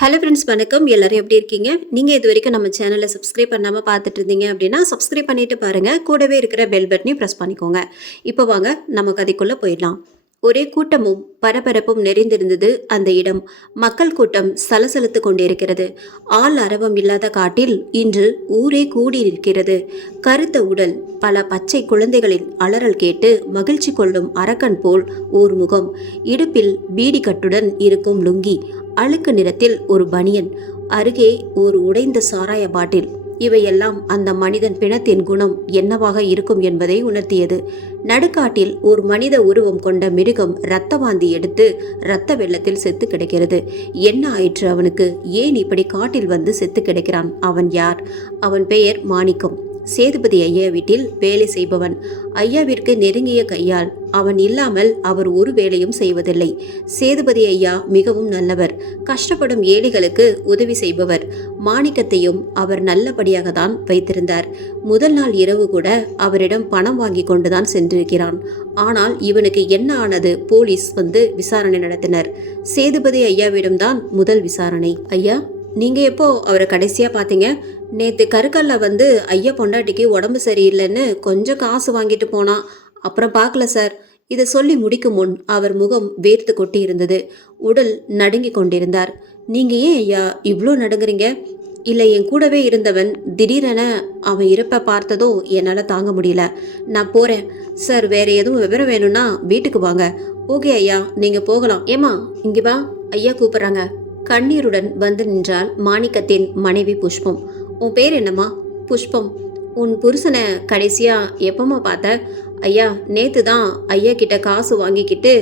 Hello friends, வணக்கம். எல்லாரும் எப்படி இருக்கீங்க? நீங்கள் இது வரைக்கும் நம்ம சேனலை சப்ஸ்கிரைப் பண்ணாமல் பார்த்துட்டு இருந்தீங்க அப்படின்னா சப்ஸ்கிரைப் பண்ணிட்டு பாருங்கள். கூடவே இருக்கிற பெல் பட்டனையும் ப்ரெஸ் பண்ணிக்கோங்க. இப்போ வாங்க நம்ம கதைக்குள்ளே போயிடலாம். ஒரே கூட்டமும் பரபரப்பும் நிறைந்திருந்தது அந்த இடம். மக்கள் கூட்டம் சலசலத்து கொண்டிருக்கிறது. ஆள் அரவம் இல்லாத காட்டில் இன்று ஊரே கூடியிருக்கிறது. கருத்த உடல், பல பச்சை குழந்தைகளின் அலறல் கேட்டு மகிழ்ச்சி கொள்ளும் அரக்கன் போல் ஓர் முகம், இடுப்பில் பீடி கட்டுடன் இருக்கும் லுங்கி, அழுக்கு நிறத்தில் ஒரு பனியன், அருகே ஒரு உடைந்த சாராய பாட்டில். இவையெல்லாம் அந்த மனிதன் பிணத்தின் குணம் என்னவாக இருக்கும் என்பதை உணர்த்தியது. நடுக்காட்டில் ஒரு மனித உருவம் கொண்ட மிருகம் இரத்த வாந்தி எடுத்து இரத்த வெள்ளத்தில் செத்து கிடக்கிறது. என்ன ஆயிற்று அவனுக்கு? ஏன் இப்படி காட்டில் வந்து செத்து கிடக்கிறான்? அவன் யார்? அவன் பெயர் மாணிக்கம். சேதுபதி ஐயா வீட்டில் வேலை செய்பவன். ஐயாவிற்கு நெருங்கிய கையால். அவன் இல்லாமல் அவர் ஒரு வேலையும் செய்வதில்லை. சேதுபதி ஐயா மிகவும் நல்லவர். கஷ்டப்படும் ஏழைகளுக்கு உதவி செய்பவர். மாணிக்கத்தையும் அவர் நல்லபடியாக தான் வைத்திருந்தார். முதல் நாள் இரவு கூட அவரிடம் பணம் வாங்கி கொண்டுதான் சென்றிருக்கிறான். ஆனால் இவனுக்கு என்ன ஆனது? போலீஸ் வந்து விசாரணை நடத்தினர். சேதுபதி ஐயாவிடம்தான் முதல் விசாரணை. ஐயா, நீங்க எப்போ அவரை கடைசியா பாத்தீங்க? நேத்து கருக்கல்ல வந்து ஐயா பொண்டாட்டிக்கு உடம்பு சரியில்லைன்னு கொஞ்சம் காசு வாங்கிட்டு போனான். அப்புறம் பார்க்கல சார். இதை சொல்லி முடிக்கும் முன் அவர் முகம் வேர்த்து கொட்டி இருந்தது. உடல் நடுங்கி கொண்டிருந்தார். நீங்க ஏன் ஐயா இவ்வளோ நடுங்குறீங்க? இல்லை, என் கூடவே இருந்தவன் திடீரென அவன் இறப்பை பார்த்ததும் என்னால் தாங்க முடியல. நான் போகிறேன் சார். வேற எதுவும் விவரம் வேணும்னா வீட்டுக்கு வாங்க. ஓகே ஐயா, நீங்கள் போகலாம். ஏமா இங்கே வா, ஐயா கூப்பிட்றாங்க. கண்ணீருடன் வந்து நின்றாள் மாணிக்கத்தின் மனைவி புஷ்பம். உன் பேர் என்னம்மா? புஷ்பம். உன் புருஷனை கடைசியா எப்பமா பார்த்த? ஐயா, நேத்து தான் ஐயா கிட்ட காசு வாங்கிக்கிட்டு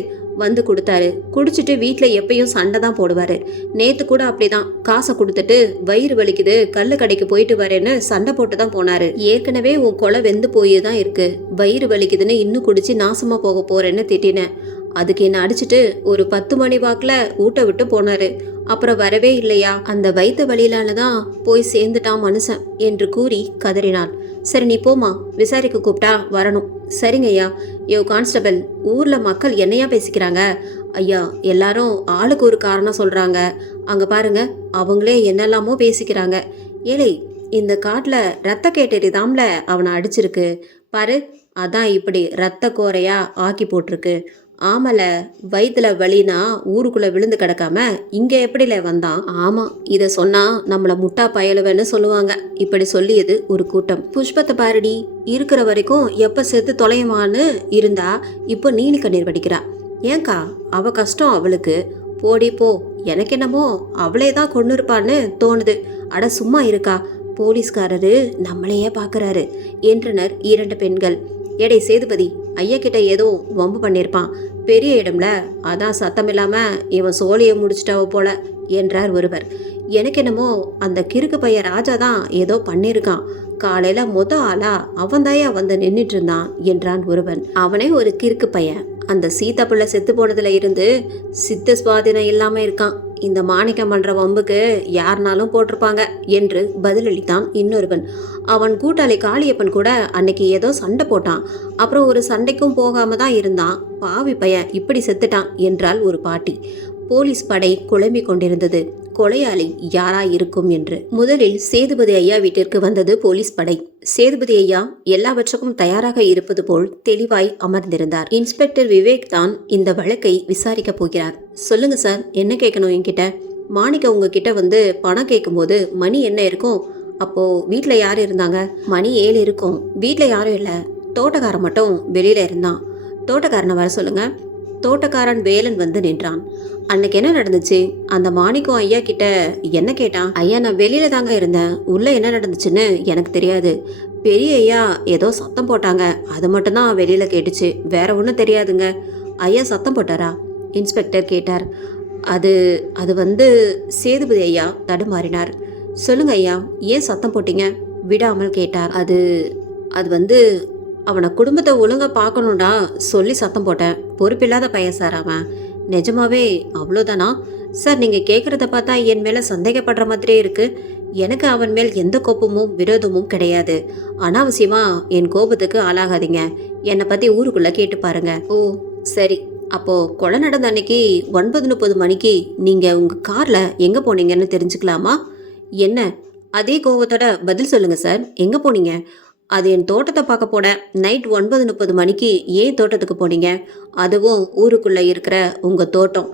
வந்து கொடுத்தாரு. குடிச்சிட்டு வீட்டில் எப்பயும் சண்டை தான் போடுவார். நேற்று கூட அப்படிதான் காசை கொடுத்துட்டு வயிறு வலிக்குது, கல் கடைக்கு போயிட்டு வரேன்னு சண்டை போட்டு தான் போனார். ஏற்கனவே உன் கொலை வெந்து போய் தான் இருக்கு. வயிறு வலிக்குதுன்னு இன்னும் குடிச்சு நாசமாக போக போறேன்னு திட்டினேன். அதுக்கு என்ன அடிச்சுட்டு ஒரு 10 மணி வாக்கில் ஊட்ட விட்டு போனாரு. அப்புறம் வரவே இல்லையா? அந்த வயிற்று வழியிலால தான் போய் சேர்ந்துட்டான் மனுஷன் என்று கூறி கதறினாள். சரி, நீ போமா, விசாரிக்க கூப்பிட்டா வரணும். சரிங்க ஐயா. யோ கான்ஸ்டபிள், ஊரில் மக்கள் என்னையா பேசிக்கிறாங்க? ஐயா, எல்லாரும் ஆளுக்கு ஒரு காரணம் சொல்கிறாங்க. அங்கே பாருங்க, அவங்களே என்னெல்லாமோ பேசிக்கிறாங்க. ஏழை, இந்த காட்டில் ரத்த கேட்டேரி தாம்ல அவனை அடிச்சிருக்கு பாரு. அதான் இப்படி ரத்த கோரையா ஆக்கி போட்டிருக்கு. ஆமல, வயிற்றுல வலினா ஊருக்குள்ளே விழுந்து கிடக்காம இங்கே எப்படில வந்தான்? ஆமாம், இதை சொன்னால் நம்மளை முட்டா பயலுவேன்னு சொல்லுவாங்க. இப்படி சொல்லியது ஒரு கூட்டம். புஷ்பத்தை பாருடி, இருக்கிற வரைக்கும் எப்போ செத்து தொலையுமான்னு இருந்தா இப்போ நீலி கண்ணீர் வடிக்கிறா. ஏங்கா, அவ கஷ்டம் அவளுக்கு. போடி போ. எனக்கு என்னமோ அவளே தான் கொண்டு இருப்பான்னு தோணுது. அட சும்மா இருக்கா, போலீஸ்காரரு நம்மளையே பார்க்குறாரு என்றனர் 2 பெண்கள். எடை சேதுபதி, ஐயா கிட்ட ஏதோ வம்பு பண்ணியிருப்பான். பெரிய இடம்ல, அதான் சத்தம் இல்லாமல் இவன் சோழியை முடிச்சிட்டாவ போல என்றார் ஒருவர். எனக்கு என்னமோ அந்த கிறுக்கு பையன் ராஜா தான் ஏதோ பண்ணியிருக்கான். காலையில் ஆளா அவன்தாயா வந்து நின்றுட்டு இருந்தான் என்றான் ஒருவன். அவனே ஒரு கிறுக்கு பையன். அந்த சீதா பிள்ளை செத்து போனதுல இருந்து சித்த சுவாதீனம் இல்லாமல் இருக்கான். இந்த மாணிக்கம் பண்ற வம்புக்கு யாருனாலும் போட்டிருப்பாங்க என்று பதிலளித்தான் இன்னொருவன். அவன் கூட்டாளி காளியப்பன் கூட அன்னைக்கு ஏதோ சண்டை போட்டான். அப்புறம் ஒரு சண்டைக்கும் போகாம தான் இருந்தான். பாவி பையன் இப்படி செத்துட்டான் என்றால் ஒரு பாட்டி. போலீஸ் படை குழம்பிக் கொண்டிருந்தது. கொலையாளி யாரா இருக்கும் என்று. முதலில் சேதுபதி ஐயா வீட்டிற்கு வந்தது போலீஸ் படை. சேதுபதி ஐயா எல்லாவற்றுக்கும் தயாராக இருப்பது போல் தெளிவாய் அமர்ந்திருந்தார். இன்ஸ்பெக்டர் விவேக் தான் இந்த வழக்கை விசாரிக்க போகிறார். சொல்லுங்க சார், என்ன கேட்கணும் என்கிட்ட? மாணிக்க உங்ககிட்ட வந்து பணம் கேட்கும்போது மணி என்ன இருக்கும்? அப்போ வீட்டில் யார் இருந்தாங்க? மணி 7 இருக்கும். வீட்டில் யாரும் இல்லை. தோட்டக்காரன் மட்டும் வெளியில இருந்தான். தோட்டக்காரனை வர சொல்லுங்க. தோட்டக்காரன் வேலன் வந்து நின்றான். அன்னைக்கு என்ன நடந்துச்சு? அந்த மாணிக்கம் ஐயா கிட்ட என்ன கேட்டான்? ஐயா, நான் வெளியில தாங்க இருந்தேன். உள்ள என்ன நடந்துச்சுன்னு எனக்கு தெரியாது. பெரிய ஐயா ஏதோ சத்தம் போட்டாங்க, அது மட்டும்தான் வெளியில கேட்டுச்சு. வேற ஒன்றும் தெரியாதுங்க. ஐயா சத்தம் போட்டாரா? இன்ஸ்பெக்டர் கேட்டார். அது அது வந்து சேதுபதி ஐயா தடுமாறினார். சொல்லுங்க ஐயா, ஏன் சத்தம் போட்டீங்க? விடாமல் கேட்டார். அது அது வந்து அவனை குடும்பத்தை ஒழுங்கா பார்க்கணும்டா சொல்லி சத்தம் போட்டேன். பொறுப்பில்லாத பையன் சார் அவன். நிஜமாவே அவ்வளோதானா? சார், நீங்கள் கேட்குறத பார்த்தா என் மேலே சந்தேகப்படுற மாதிரியே இருக்குது. எனக்கு அவன் மேல் எந்த கோபமும் விரோதமும் கிடையாது. அனாவசியமாக என் கோபத்துக்கு ஆளாகாதீங்க. என்னை பற்றி ஊருக்குள்ளே கேட்டு பாருங்க. ஓ சரி, அப்போது கொலை நடந்த அன்னைக்கு 9:30 மணிக்கு நீங்கள் உங்கள் காரில் எங்கே போனீங்கன்னு தெரிஞ்சுக்கலாமா? என்ன அதே கோவத்தோட பதில் சொல்லுங்கள் சார். எங்கே போனீங்க? அது என் தோட்டத்தை பார்க்க போனேன். நைட் 9:30 மணிக்கு ஏன் தோட்டத்துக்கு போனீங்க? அதுவும் ஊருக்குள்ளே இருக்கிற உங்கள் தோட்டம்.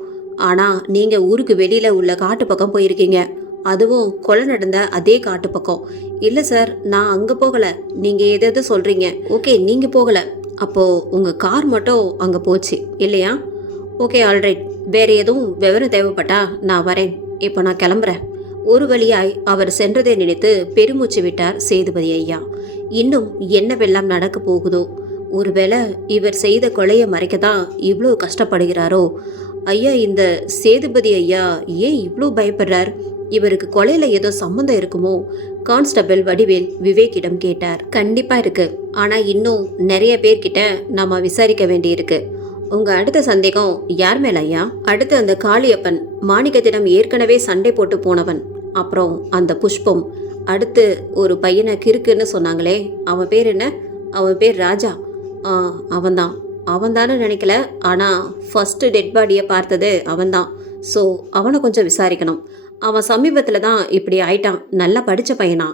ஆனால் நீங்கள் ஊருக்கு வெளியில் உள்ள காட்டு பக்கம் போயிருக்கீங்க. அதுவும் கொலை நடந்த அதே காட்டு பக்கம். இல்லை சார், நான் அங்கே போகலை. நீங்கள் எது சொல்கிறீங்க? ஓகே, நீங்கள் போகலை. அப்போது உங்கள் கார் மட்டும் அங்கே போச்சு இல்லையா? Okay, alright. வேறு எதுவும் விவரம் தேவைப்பட்டா நான் வரேன். இப்போ நான் கிளம்புறேன். ஒரு வழியாய் அவர் சென்றதை நினைத்து பெருமூச்சு விட்டார் சேதுபதி ஐயா. இன்னும் என்னவெல்லாம் நடக்க போகுதோ? ஒருவேளை இவர் செய்த கொலையை மறைக்கத்தான் இவ்வளோ கஷ்டப்படுகிறாரோ? ஐயா, இந்த சேதுபதி ஐயா ஏன் இவ்வளோ பயப்படுறார்? இவருக்கு கொலையில ஏதோ சம்மந்தம் இருக்குமோ? கான்ஸ்டபிள் வடிவேல் விவேக்கிடம் கேட்டார். கண்டிப்பா இருக்கு. ஆனா இன்னும் நிறைய பேர்கிட்ட நாம விசாரிக்க வேண்டியிருக்கு. உங்க அடுத்த சந்தேகம் யார் மேல ஐயா? அடுத்து அந்த காளியப்பன், மாணிக்கத்திடம் ஏற்கனவே சண்டை போட்டு போனவன். அப்புறம் அந்த புஷ்பம். அடுத்து ஒரு பையனை கிறுக்குன்னு சொன்னாங்களே, அவன் பேர் என்ன? அவன் பேர் ராஜா. அவன்தான். அவன்தானு நினைக்கல. ஆனால் ஃபஸ்ட்டு டெட் பாடியை பார்த்தது அவன்தான். ஸோ அவனை கொஞ்சம் விசாரிக்கணும். அவன் சமீபத்தில் தான் இப்படி ஆயிட்டான். நல்லா படித்த பையனா.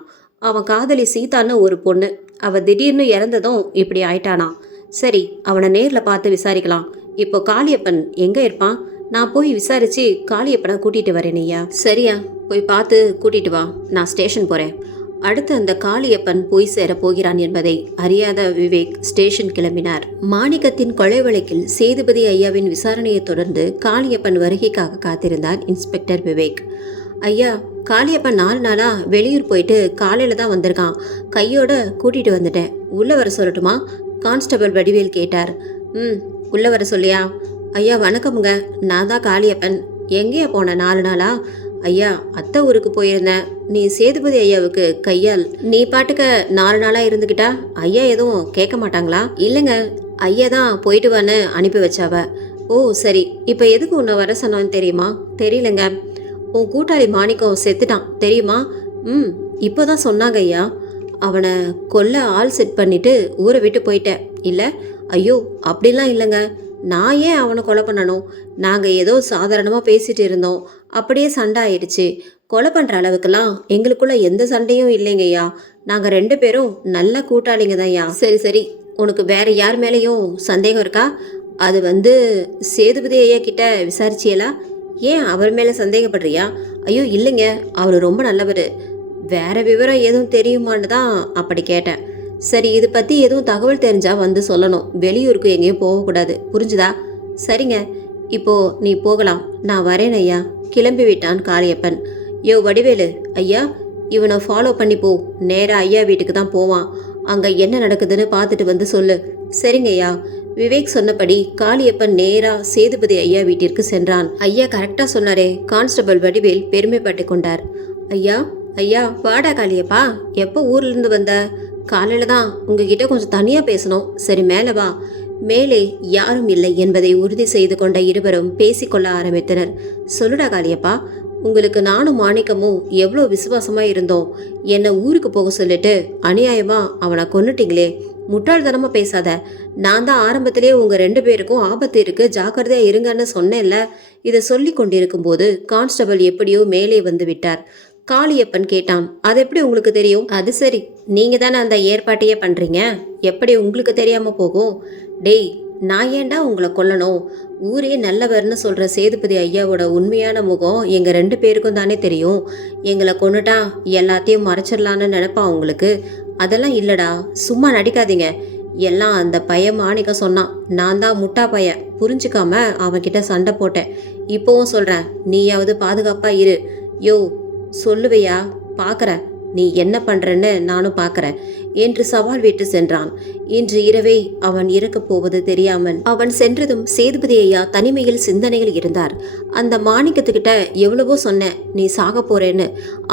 அவன் காதலி சீதான்னு ஒரு பொண்ணு. அவள் திடீர்னு இறந்ததும் இப்படி ஆயிட்டானா. சரி, அவனை நேரில் பார்த்து விசாரிக்கலாம். இப்போ காளியப்பன் எங்கே இருப்பான்? நான் போய் விசாரித்து காளியப்பனை கூட்டிகிட்டு வரேன் ஐயா. சரியா, போய் பார்த்து கூட்டிகிட்டு வா. நான் ஸ்டேஷன் போகிறேன். அடுத்து அந்த காளியப்பன் போய் சேர போகிறான் என்பதை அறியாத விவேக் ஸ்டேஷன் கிளம்பினார். மாணிக்கத்தின் கொலை வழக்கில் சேதுபதி ஐயாவின் விசாரணையை தொடர்ந்து காளியப்பன் வருகைக்காக காத்திருந்தார் இன்ஸ்பெக்டர் விவேக். ஐயா, காளியப்பன் 4 நாளாக வெளியூர் போயிட்டு காலையில் தான் வந்திருக்கான். கையோட கூட்டிகிட்டு வந்துட்டேன். உள்ளே வர சொல்லட்டுமா? கான்ஸ்டபிள் வடிவேல் கேட்டார். உள்ளே வர சொல்லியா? ஐயா வணக்கமுங்க, நான் தான் காளியப்பன். எங்கேயா போன 4 நாளா? ஐயா, அத்தை ஊருக்கு போயிருந்தேன். நீ சேதுபதி ஐயாவுக்கு கையால் நீ பாட்டுக்க 4 நாளாக இருந்துக்கிட்டா ஐயா எதுவும் கேட்க மாட்டாங்களா? இல்லைங்க, ஐயா தான் போயிட்டு வான்னு அனுப்பி வச்சாவ. ஓ சரி, இப்போ எதுக்கு உன்னை வர சொன்னான்னு தெரியுமா? தெரியலங்க. உன் கூட்டாளி மாணிக்கம் செத்துட்டான் தெரியுமா? இப்போ தான் சொன்னாங்க ஐயா. அவனை கொல்ல ஆள் செட் பண்ணிட்டு ஊரை விட்டு போயிட்டேன். இல்லை? ஐயோ, அப்படிலாம் இல்லைங்க. நான் ஏன் அவனை கொலை பண்ணணும்? நாங்கள் ஏதோ சாதாரணமாக பேசிகிட்டு இருந்தோம். அப்படியே சண்டை ஆயிடுச்சு. கொலை பண்ணுற அளவுக்குலாம் எங்களுக்குள்ள எந்த சண்டையும் இல்லைங்கய்யா. நாங்கள் 2 பேரும் நல்ல கூட்டாளிங்க தான் ஐயா. சரி சரி, உனக்கு வேற யார் மேலேயும் சந்தேகம் இருக்கா? அது சேதுபதி ஐயா கிட்ட விசாரிச்சியலா? ஏன் அவர் மேலே சந்தேகப்படுறியா? ஐயோ இல்லைங்க, அவர் ரொம்ப நல்லவர். வேற விவரம் எதுவும் தெரியுமான்னு தான் அப்படி கேட்டேன். சரி, இது பற்றி எதுவும் தகவல் தெரிஞ்சா வந்து சொல்லணும். வெளியூருக்கு எங்கேயும் போகக்கூடாது, புரிஞ்சுதா? சரிங்க, இப்போ நீ போகலாம். நான் வரேன் ஐயா. கிளம்பி விட்டான் காளியப்பன். யோ வடிவேலு ஐயா, இவனை ஃபாலோ பண்ணி போ. நேராக ஐயா வீட்டுக்கு தான் போவான். அங்கே என்ன நடக்குதுன்னு பார்த்துட்டு வந்து சொல்லு. சரிங்க ஐயா. விவேக் சொன்னபடி காளியப்பன் நேராக சேதுபதி ஐயா வீட்டிற்கு சென்றான். ஐயா கரெக்டாக சொன்னாரே, கான்ஸ்டபிள் வடிவேல் பெருமைப்பட்டு கொண்டார். ஐயா ஐயா, வாடா காளியப்பா. எப்போ ஊர்லேருந்து வந்த? காலையில் தான். உங்ககிட்ட கொஞ்சம் தனியாக பேசணும். சரி மேலே வா. மேலே யாரும் இல்லை என்பதை உறுதி செய்து கொண்ட இருவரும் பேசிக்கொள்ள ஆரம்பித்தனர். சொல்லுடா காளியப்பா, உங்களுக்கு நானும் மாணிக்கமும் எவ்வளோ விசுவாசமாக இருந்தோம். என்னை ஊருக்கு போக சொல்லிட்டு அநியாயமாக அவனை கொன்னுட்டீங்களே. முட்டாள்தனமாக பேசாத. நான் தான் ஆரம்பத்திலே உங்கள் 2 பேருக்கும் ஆபத்து இருக்குது, ஜாக்கிரதையாக இருங்கன்னு சொன்னேன்ல. இதை சொல்லி கொண்டிருக்கும் போது கான்ஸ்டபிள் எப்படியோ மேலே வந்து விட்டார். காளியப்பன் கேட்டான். அது எப்படி உங்களுக்கு தெரியும்? அது சரி, நீங்கள் தானே அந்த ஏற்பாட்டையே பண்ணுறீங்க. எப்படி உங்களுக்கு தெரியாமல் போகும்? டேய், நான் ஏன்டா உங்களை கொல்லணும்? ஊரே நல்லவர்னு சொல்கிற சேதுபதி ஐயாவோட உண்மையான முகம் எங்கள் 2 பேருக்கும் தானே தெரியும். எங்களை கொன்னுட்டா எல்லாத்தையும் மறைச்சிடலான்னு நினைப்பா உங்களுக்கு? அதெல்லாம் இல்லைடா, சும்மா நடிக்காதீங்க. எல்லாம் அந்த பையன் மாணிக்க சொன்னான். நான் தான் முட்டா பையன், புரிஞ்சுக்காம அவன்கிட்ட சண்டை போட்டேன். இப்போவும் சொல்கிறேன், நீயாவது பாதுகாப்பாக இரு. யோ சொல்லுவையா? பார்க்குறேன் நீ என்ன பண்ணுறன்னு நானும் பார்க்குறேன் என்று சவால் விட்டு சென்றான். இன்று இரவே அவன் இறக்கப் போவது தெரியாமல் அவன் சென்றதும் சேதுபதி ஐயா தனிமையில் சிந்தனையில் இருந்தார். அந்த மாணிக்கத்துக்கிட்ட எவ்வளவோ சொன்னேன் நீ சாக போறேன்னு.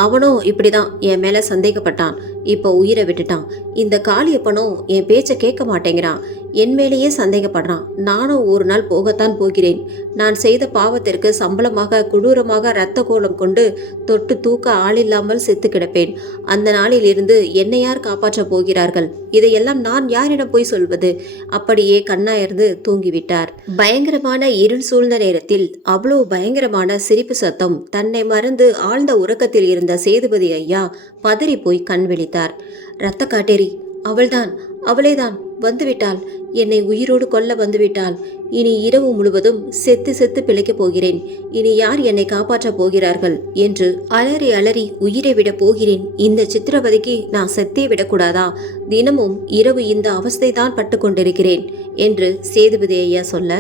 அவனும் இப்படிதான் என் மேலே சந்தேகப்பட்டான். இப்போ உயிரை விட்டுட்டான். இந்த காளியப்பனும் என் பேச்சை கேட்க மாட்டேங்கிறான். என் மேலேயே சந்தேகப்படுறான். நானும் ஒரு நாள் போகத்தான் போகிறேன். நான் செய்த பாவத்திற்கு சம்பளமாக கொடூரமாக இரத்த கோலம் கொண்டு தொட்டு தூக்க ஆளில்லாமல் செத்து கிடப்பேன். அந்த நாளில் இருந்து என்னை யார் காப்பாற்றப் போகிறார்கள்? இதையெல்லாம் நான் யாரிடம் போய் சொல்வது? அப்படியே கண்ணாயிருந்து தூங்கிவிட்டார். பயங்கரமான இருள் சூழ்ந்த நேரத்தில் அவ்வளோ பயங்கரமான சிரிப்பு சத்தம். தன்னை மறந்து ஆழ்ந்த உறக்கத்தில் இருந்த சேதுபதி ஐயா பதறி போய் கண் விழித்தார். இரத்த காட்டேரி, அவள்தான், அவளேதான் வந்துவிட்டாள். என்னை உயிரோடு கொல்ல வந்துவிட்டாள். இனி இரவு முழுவதும் செத்து செத்து பிழைக்கப் போகிறேன். இனி யார் என்னை காப்பாற்றப் போகிறார்கள் என்று அலறி அலறி உயிரை விட போகிறேன். இந்த சித்திரவதைக்கு நான் செத்தே விடக்கூடாதா? தினமும் இரவு இந்த அவஸ்தைதான் பட்டு கொண்டிருக்கிறேன் என்று சேதுபதி ஐயா சொல்ல,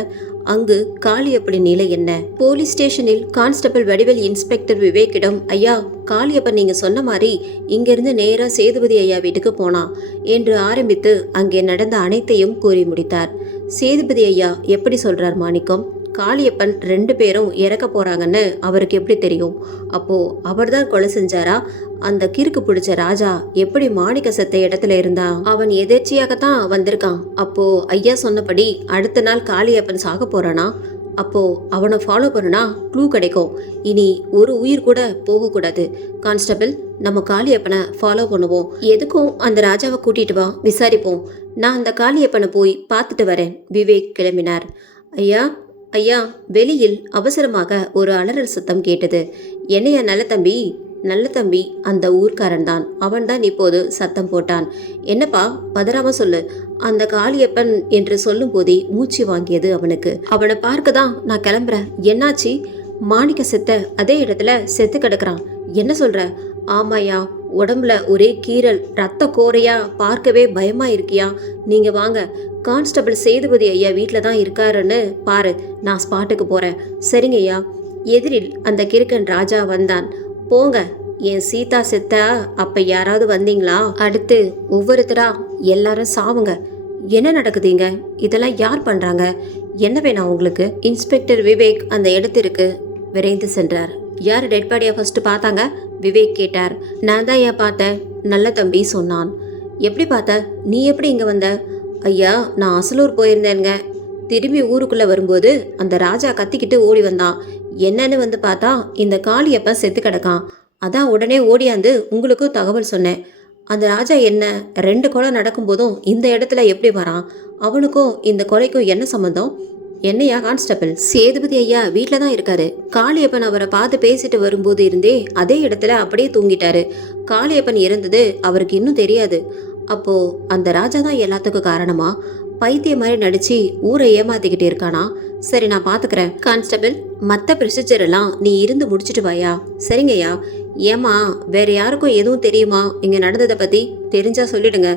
அங்கு காளியப்பனின் நிலை என்ன? போலீஸ் ஸ்டேஷனில் கான்ஸ்டபிள் வடிவேல் இன்ஸ்பெக்டர் விவேக்கிடம், ஐயா, காளியப்பன் நீங்க சொன்ன மாதிரி இங்கிருந்து நேரா சேதுபதி ஐயா வீட்டுக்கு போனா என்று ஆரம்பித்து அங்கே நடந்த அனைத்தையும் கூறி முடித்தார். சேதுபதி ஐயா எப்படி சொல்றார் மாணிக்கம்? காளியப்பன் 2 பேரும் இறக்க போறாங்கன்னு அவருக்கு எப்படி தெரியும்? அப்போ அவர்தான் கொலை செஞ்சாரா? அந்த கிறுக்கு பிடிச்ச ராஜா எப்படி மாணிக்க செத்த இடத்துல இருந்தா? அவன் எதேர்ச்சியாகத்தான் வந்திருக்கான். அப்போ ஐயா சொன்னபடி அடுத்த நாள் காளியப்பன் சாக போறானா? அப்போ அவனை ஃபாலோ பண்ணுனா க்ளூ கிடைக்கும். இனி ஒரு உயிர் கூட போகக்கூடாது. கான்ஸ்டபிள், நம்ம காளியப்பனை ஃபாலோ பண்ணுவோம். எதுக்கும் அந்த ராஜாவை கூட்டிட்டு வா, விசாரிப்போம். நான் அந்த காளியப்பனை போய் பார்த்துட்டு வரேன். விவேக் கிளம்பினார். ஐயா, ஐயா, வெளியில் அவசரமாக ஒரு அலறல் சத்தம் கேட்டது. என்னையா நல்ல தம்பி? நல்ல தம்பி அந்த ஊர்க்காரன் தான். அவன்தான் இப்போது சத்தம் போட்டான். என்னப்பா, பதறாம சொல்லு. அந்த காளியப்பன் என்று சொல்லும் போதே மூச்சு வாங்கியது அவனுக்கு. அவனை பார்க்க தான் நான் கிளம்புறேன். என்னாச்சு? மாணிக்க செத்த அதே இடத்துல செத்து கிடக்குறான். என்ன சொல்ற? ஆமாயா, உடம்புல ஒரே கீறல், ரத்த கோரையா, பார்க்கவே பயமா இருக்கியா? நீங்க வாங்க, கான்ஸ்டபிள் சேதுபதி ஐயா வீட்டில் தான் இருக்காருன்னு பாரு, நான் ஸ்பாட்டுக்கு போறேன். சரிங்க ஐயா. எதிரில் அந்த கிறுக்கன் ராஜா வந்தான். போங்க, என் சீதா செத்தா அப்ப யாராவது வந்தீங்களா? அடுத்து ஒவ்வொருத்தரா எல்லாரும் சாவுங்க. என்ன நடக்குதுங்க? இதெல்லாம் யார் பண்றாங்க? என்ன வேணாம் உங்களுக்கு? இன்ஸ்பெக்டர் விவேக் அந்த இடத்திற்கு விரைந்து சென்றார். யார் டெட் பாடியை ஃபர்ஸ்ட் பார்த்தாங்க? விவேக் கேட்டார். நான் தான் ஏன் பார்த்தேன், நல்ல தம்பி சொன்னான். எப்படி பார்த்த? நீ எப்படி இங்கே வந்த? ஐயா, நான் அசலூர் போயிருந்தேங்க. திரும்பி ஊருக்குள்ளே வரும்போது அந்த ராஜா கத்திக்கிட்டு ஓடி வந்தான். என்னன்னு வந்து பார்த்தா இந்த காளியப்பன் செத்து கிடக்கான். அதான் உடனே ஓடியாந்து உங்களுக்கும் தகவல் சொன்னேன். அந்த ராஜா என்ன 2 கொலை நடக்கும்போதும் இந்த இடத்துல எப்படி வரான்? அவனுக்கும் இந்த கொலைக்கும் என்ன சம்மந்தம்? என்னையா கான்ஸ்டபிள்? சேதுபதி ஐயா வீட்டில் தான் இருக்காரு. காளியப்பன் அவரை பார்த்து பேசிட்டு வரும்போது இருந்தே அதே இடத்துல அப்படியே தூங்கிட்டாரு. காளியப்பன் இறந்தது அவருக்கு இன்னும் தெரியாது. அப்போ அந்த ராஜா தான் எல்லாத்துக்கும் காரணமா? பைத்திய மாதிரி நடிச்சு ஊரை ஏமாத்திக்கிட்டு இருக்கானா? சரி, நான் பாத்துக்கிறேன். கான்ஸ்டபிள், மற்ற ப்ரொசீஜர் எல்லாம் நீ இருந்து முடிச்சுட்டு வாயா. சரிங்கய்யா. ஏமா, வேற யாருக்கும் எதுவும் தெரியுமா இங்க நடந்ததை பத்தி? தெரிஞ்சா சொல்லிடுங்க.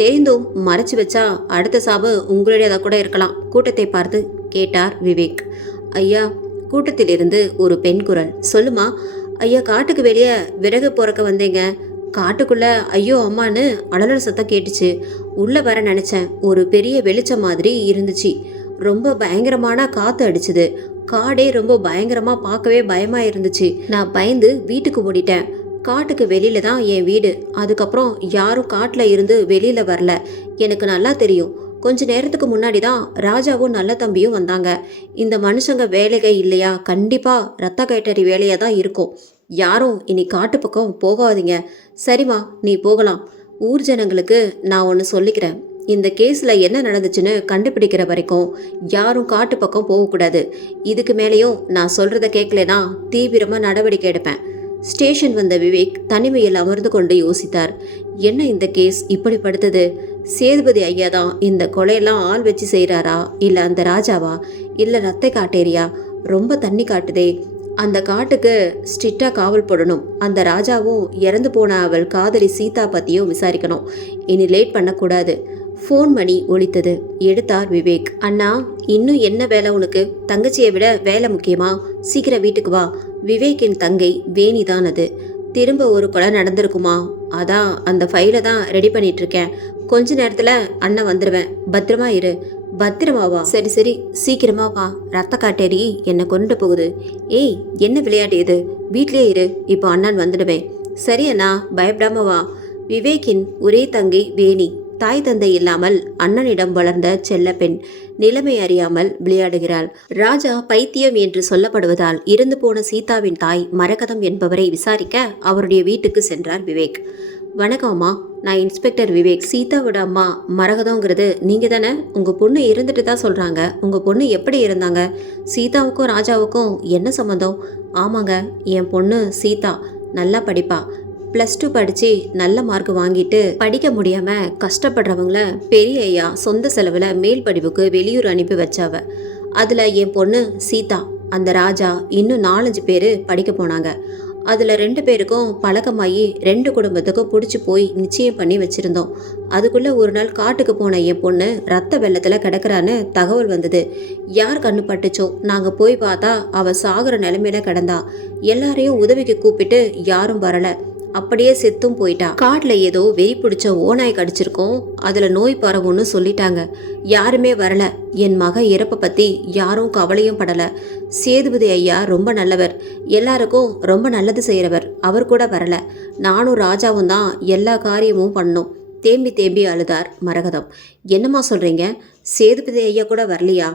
தெரிந்தும் மறைச்சு வச்சா அடுத்த சாபு உங்களுடையதா கூட இருக்கலாம். கூட்டத்தை பார்த்து கேட்டார் விவேக். ஐயா, கூட்டத்திலிருந்து ஒரு பெண் குரல். சொல்லுமா. ஐயா, காட்டுக்கு வெளியே விறகு பொறக்க வந்தேங்க. காட்டுக்குள்ள ஐயோ அம்மான்னு அலறல் சத்தம் கேட்டுச்சு. உள்ள வர நினைச்சேன். ஒரு பெரிய வெளிச்சம் மாதிரி இருந்துச்சு. ரொம்ப பயங்கரமான காத்து அடிச்சுது. காடே ரொம்ப பயங்கரமா பார்க்கவே பயமா இருந்துச்சு. நான் பயந்து வீட்டுக்கு ஓடிட்டேன். காட்டுக்கு வெளியில தான் என் வீடு. அதுக்கப்புறம் யாரும் காட்டுல இருந்து வெளியில வரல. எனக்கு நல்லா தெரியும். கொஞ்ச நேரத்துக்கு முன்னாடி தான் ராஜாவும் நல்ல தம்பியும் வந்தாங்க. இந்த மனுஷங்க வேலைகை இல்லையா? கண்டிப்பா ரத்த கைட்டறி வேலையா தான் இருக்கும். யாரும் இனி காட்டு பக்கம் போகாதீங்க. சரிம்மா, நீ போகலாம். ஊர் ஜனங்களுக்கு நான் ஒன்று சொல்லிக்கிறேன். இந்த கேஸில் என்ன நடந்துச்சுன்னு கண்டுபிடிக்கிற வரைக்கும் யாரும் காட்டு பக்கம் போகக்கூடாது. இதுக்கு மேலேயும் நான் சொல்கிறத கேட்கலனா தீவிரமாக நடவடிக்கை எடுப்பேன். ஸ்டேஷன் வந்த விவேக் தனிமையில் அமர்ந்து கொண்டு யோசித்தார். என்ன இந்த கேஸ் இப்படி படுத்தது? சேதுபதி ஐயா தான் இந்த கொலையெல்லாம் ஆள் வச்சு செய்கிறாரா? இல்லை அந்த ராஜாவா? இல்லை ரத்த காட்டேரியா? ரொம்ப தண்ணி காட்டுதே. அந்த காட்டுக்கு ஸ்ட்ரிக்டாக காவல் போடணும். அந்த ராஜாவும் இறந்து போன அவள் காதலி சீதா பற்றியும் விசாரிக்கணும். இனி லேட் பண்ணக்கூடாது. ஃபோன் மணி ஒலித்தது. எடுத்தார் விவேக். அண்ணா, இன்னும் என்ன வேலை உனக்கு? தங்கச்சியை விட வேலை முக்கியமா? சீக்கிரம் வீட்டுக்கு வா. விவேக்கின் தங்கை வேணி தான் அது. திரும்ப ஒரு கொலை நடந்திருக்குமா? அதான் அந்த ஃபைலை தான் ரெடி பண்ணிட்டு இருக்கேன். கொஞ்ச நேரத்தில் அண்ணன் வந்துடுவேன். பத்திரமா இரு. பத்திரமாவா? சரி சரி, சீக்கிரமா வா. ரத்த காட்டேரி என்னை கொண்டு போகுது. ஏய், என்ன விளையாட்டு இது? வீட்லேயே இரு. இப்போ அண்ணன் வந்துடுவேன். சரி அண்ணா, பயப்படாம வா. விவேக்கின் ஒரே தங்கை வேணி தாய் தந்தை இல்லாமல் அண்ணனிடம் வளர்ந்த செல்ல பெண் நிலைமை அறியாமல் விளையாடுகிறாள். ராஜா பைத்தியம் என்று சொல்லப்படுவதால் இறந்து போன சீதாவின் தாய் மரகதம் என்பவரை விசாரிக்க அவருடைய வீட்டுக்கு சென்றார் விவேக். வணக்கம் அம்மா, நான் இன்ஸ்பெக்டர் விவேக். சீதாவோட அம்மா மரகதங்கிறது நீங்கள் தானே? உங்கள் பொண்ணு இருந்துட்டு தான் சொல்கிறாங்க. உங்கள் பொண்ணு எப்படி இருந்தாங்க? சீதாவுக்கும் ராஜாவுக்கும் என்ன சம்மந்தம்? ஆமாங்க, என் பொண்ணு சீதா நல்லா படிப்பா. +2 படித்து நல்ல மார்க் வாங்கிட்டு படிக்க முடியாமல் கஷ்டப்படுறவங்கள பெரிய ஐயா சொந்த செலவில் மேல் படிப்புக்கு வெளியூர் அனுப்பி வச்சாவ. அதில் என் பொண்ணு சீதா, அந்த ராஜா இன்னும் 4-5 பேர் படிக்க போனாங்க. அதில் 2 பேருக்கும் பழக்கமாகி 2 குடும்பத்துக்கும் பிடிச்சி போய் நிச்சயம் பண்ணி வச்சுருந்தோம். அதுக்குள்ளே ஒரு நாள் காட்டுக்கு போன என் பொண்ணு ரத்த வெள்ளத்தில் கிடக்கிறான்னு தகவல் வந்தது. யார் கண்ணு பட்டுச்சோ நாங்கள் போய் பார்த்தா அவள் சாகிற நிலைமையில கிடந்தா. எல்லாரையும் உதவிக்கு கூப்பிட்டு யாரும் வரலை. அப்படியே செத்தும் போயிட்டா. காட்டில் ஏதோ வெறி பிடிச்ச ஓநாய் கடிச்சிருக்கோம், அதில் நோய் பரவும்னு சொல்லிட்டாங்க. யாருமே வரல. என் மக இறப்பை பற்றி யாரும் கவலையும் படலை. சேதுபதி ஐயா ரொம்ப நல்லவர், எல்லாருக்கும் ரொம்ப நல்லது செய்கிறவர். அவர் கூட வரல. நானும் ராஜாவும் தான் எல்லா காரியமும் பண்ணோம். தேம்பி தேம்பி அழுதார் மரகதம். என்னம்மா சொல்கிறீங்க? சேதுபதி ஐயா கூட வரலையா?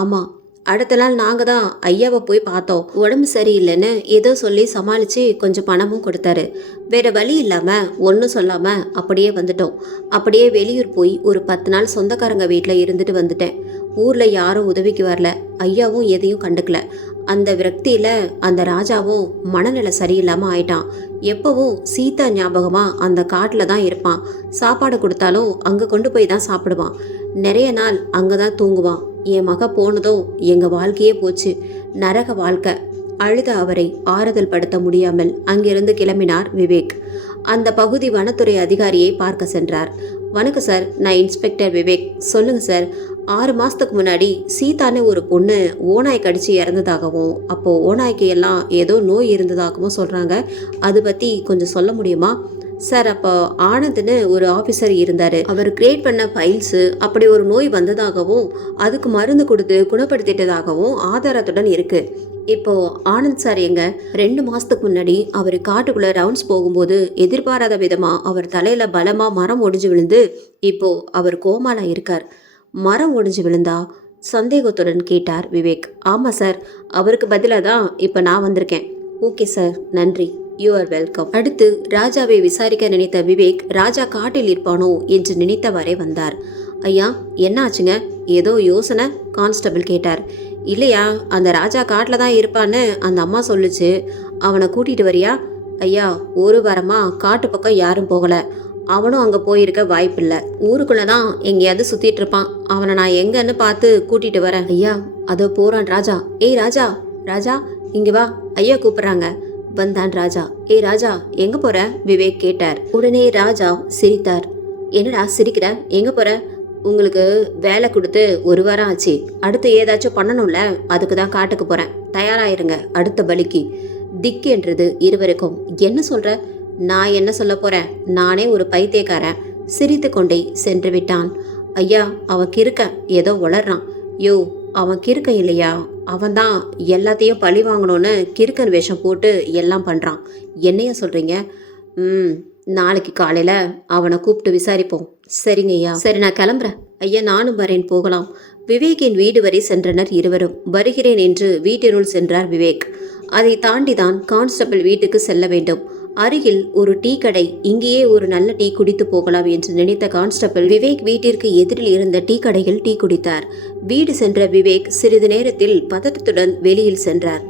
ஆமாம், அடுத்த நாள் நாங்கள் தான் ஐயாவை போய் பார்த்தோம். உடம்பு சரியில்லைன்னு ஏதோ சொல்லி சமாளித்து கொஞ்சம் பணமும் கொடுத்தாரு. வேறு வழி இல்லாமல் ஒன்றும் சொல்லாமல் அப்படியே வந்துட்டோம். அப்படியே வெளியூர் போய் ஒரு 10 நாள் சொந்தக்காரங்க வீட்டில் இருந்துட்டு வந்துட்டேன். ஊரில் யாரும் உதவிக்கு வரல. ஐயாவும் எதையும் கண்டுக்கல. அந்த விரக்தியில் அந்த ராஜாவும் மனநிலை சரியில்லாமல் ஆயிட்டான். எப்பவும் சீதா ஞாபகமாக அந்த காட்டில் தான் இருப்பான். சாப்பாடு கொடுத்தாலும் அங்கே கொண்டு போய் தான் சாப்பிடுவான். நிறைய நாள் அங்கே தான் தூங்குவான். என் மக போனதும் எங்கள் வாழ்க்கையே போச்சு, நரக வாழ்க்கை. அழுத அவரை ஆறுதல் படுத்த முடியாமல் அங்கிருந்து கிளம்பினார் விவேக். அந்த பகுதி வனத்துறை அதிகாரியை பார்க்க சென்றார். வணக்கம் சார், நான் இன்ஸ்பெக்டர் விவேக். சொல்லுங்கள் சார், 6 மாதத்துக்கு முன்னாடி சீதான்னு ஒரு பொண்ணு ஓநாய் கடிச்சு இறந்ததாகவும் அப்போது ஓநாய்க்கு எல்லாம் ஏதோ நோய் இருந்ததாகவும் சொல்கிறாங்க. அது பற்றி கொஞ்சம் சொல்ல முடியுமா? சார், அப்போ ஆனந்த்னு ஒரு ஆஃபீஸர் இருந்தார். அவர் கிரியேட் பண்ண ஃபைல்ஸு அப்படி ஒரு நோய் வந்ததாகவும் அதுக்கு மருந்து கொடுத்து குணப்படுத்திட்டதாகவும் ஆதாரத்துடன் இருக்குது. இப்போது ஆனந்த் சார் எங்க? 2 மாதத்துக்கு முன்னாடி அவர் காட்டுக்குள்ளே ரவுண்ட்ஸ் போகும்போது எதிர்பாராத விதமாக அவர் தலையில் பலமாக மரம் ஒடிஞ்சு விழுந்து இப்போது அவர் கோமால இருக்கார். மரம் ஒடிஞ்சு விழுந்தா? சந்தேகத்துடன் கேட்டார் விவேக். ஆமாம் சார், அவருக்கு பதிலாக தான் இப்போ நான் வந்திருக்கேன். ஓகே சார், நன்றி. You are welcome. அடுத்து ராஜாவை விசாரிக்க நினைத்த விவேக் ராஜா காட்டில் இருப்பானோ என்று நினைத்தவாறே வந்தார். ஐயா, என்ன ஆச்சுங்க? ஏதோ யோசனை? கான்ஸ்டபிள் கேட்டார். இல்லையா, அந்த ராஜா காட்டில் தான் இருப்பான்னு அந்த அம்மா சொல்லுச்சு. அவனை கூட்டிகிட்டு வரியா? ஐயா, ஒரு வாரமாக காட்டு பக்கம் யாரும் போகலை. அவனும் அங்கே போயிருக்க வாய்ப்பில்லை. ஊருக்குள்ளே தான் எங்கேயாவது சுற்றிட்டு இருப்பான். அவனை நான் எங்கன்னு பார்த்து கூட்டிகிட்டு வரேன். ஐயா, அதோ போகிறான் ராஜா. ஏய் ராஜா, ராஜா இங்கே வா, ஐயா கூப்பிட்றாங்க. வந்தான் ராஜா. ஏய் ராஜா, எங்கே போகிற? விவேக் கேட்டார். உடனே ராஜா சிரித்தார். என்னடா சிரிக்கிற? எங்கே போகிற? உங்களுக்கு வேலை கொடுத்து 1 வாரம் ஆச்சு. அடுத்து ஏதாச்சும் பண்ணணும்ல, அதுக்கு தான் காட்டுக்கு போகிறேன். தயாராயிருங்க அடுத்த பலிக்கு. திக் என்றது இருவருக்கும். என்ன சொல்கிற? நான் என்ன சொல்ல போகிறேன்? நானே ஒரு பைத்தியக்காரன். சிரித்து கொண்டே சென்று விட்டான். ஐயா, அவன் கிறுக்க ஏதோ வளர்றான். யோ, அவன் கிறுக்க இல்லையா, அவன் தான் எல்லாத்தையும் பழி வாங்கணும்னு கிறுக்கன் வேஷம் போட்டு எல்லாம் பண்ணுறான். என்னையா சொல்கிறீங்க? நாளைக்கு காலையில் அவனை கூப்பிட்டு விசாரிப்போம். சரிங்க ஐயா. சரி, நான் கிளம்புறேன். ஐயா, நானும் வரேன், போகலாம். விவேக்கின் வீடு வரை சென்றனர் இருவரும். வருகிறேன் என்று வீட்டினுள் சென்றார் விவேக். அதை தாண்டிதான் கான்ஸ்டபிள் வீட்டுக்கு செல்ல வேண்டும். அருகில் ஒரு டீ கடை. இங்கேயே ஒரு நல்ல டீ குடித்து போகலாம் என்று நினைத்த கான்ஸ்டபிள் விவேக் வீட்டிற்கு எதிரில் இருந்த டீ கடையில் டீ குடித்தார். வீடு சென்ற விவேக் சிறிது நேரத்தில் பதட்டத்துடன் வெளியில் சென்றார்.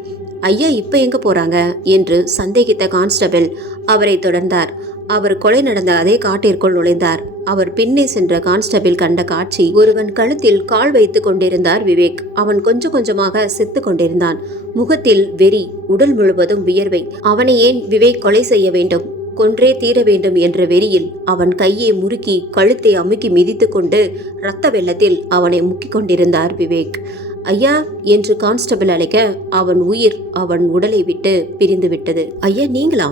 ஐயா இப்போ எங்கே போகிறாங்க என்று சந்தேகித்த கான்ஸ்டபிள் அவரை தொடர்ந்தார். அவர் கொலை நடந்த அதே காட்டிற்குள் நுழைந்தார். அவர் பின்னே சென்ற கான்ஸ்டபிள் கண்ட காட்சி, ஒருவன் கழுத்தில் கால் வைத்து கொண்டிருந்தார் விவேக். அவன் கொஞ்சம் கொஞ்சமாக செத்து கொண்டிருந்தான். முகத்தில் வெறி, உடல் முழுவதும் வியர்வை. அவனை ஏன் விவேக் கொலை செய்ய வேண்டும்? கொன்றே தீர வேண்டும் என்ற வெறியில் அவன் கையை முறுக்கி கழுத்தை அமுக்கி மிதித்து கொண்டு இரத்த வெள்ளத்தில் அவனை முக்கிக் கொண்டிருந்தார் விவேக். ஐயா என்று கான்ஸ்டபிள் அழைக்க அவன் உயிர் அவன் உடலை விட்டு பிரிந்து விட்டது. ஐயா நீங்களா?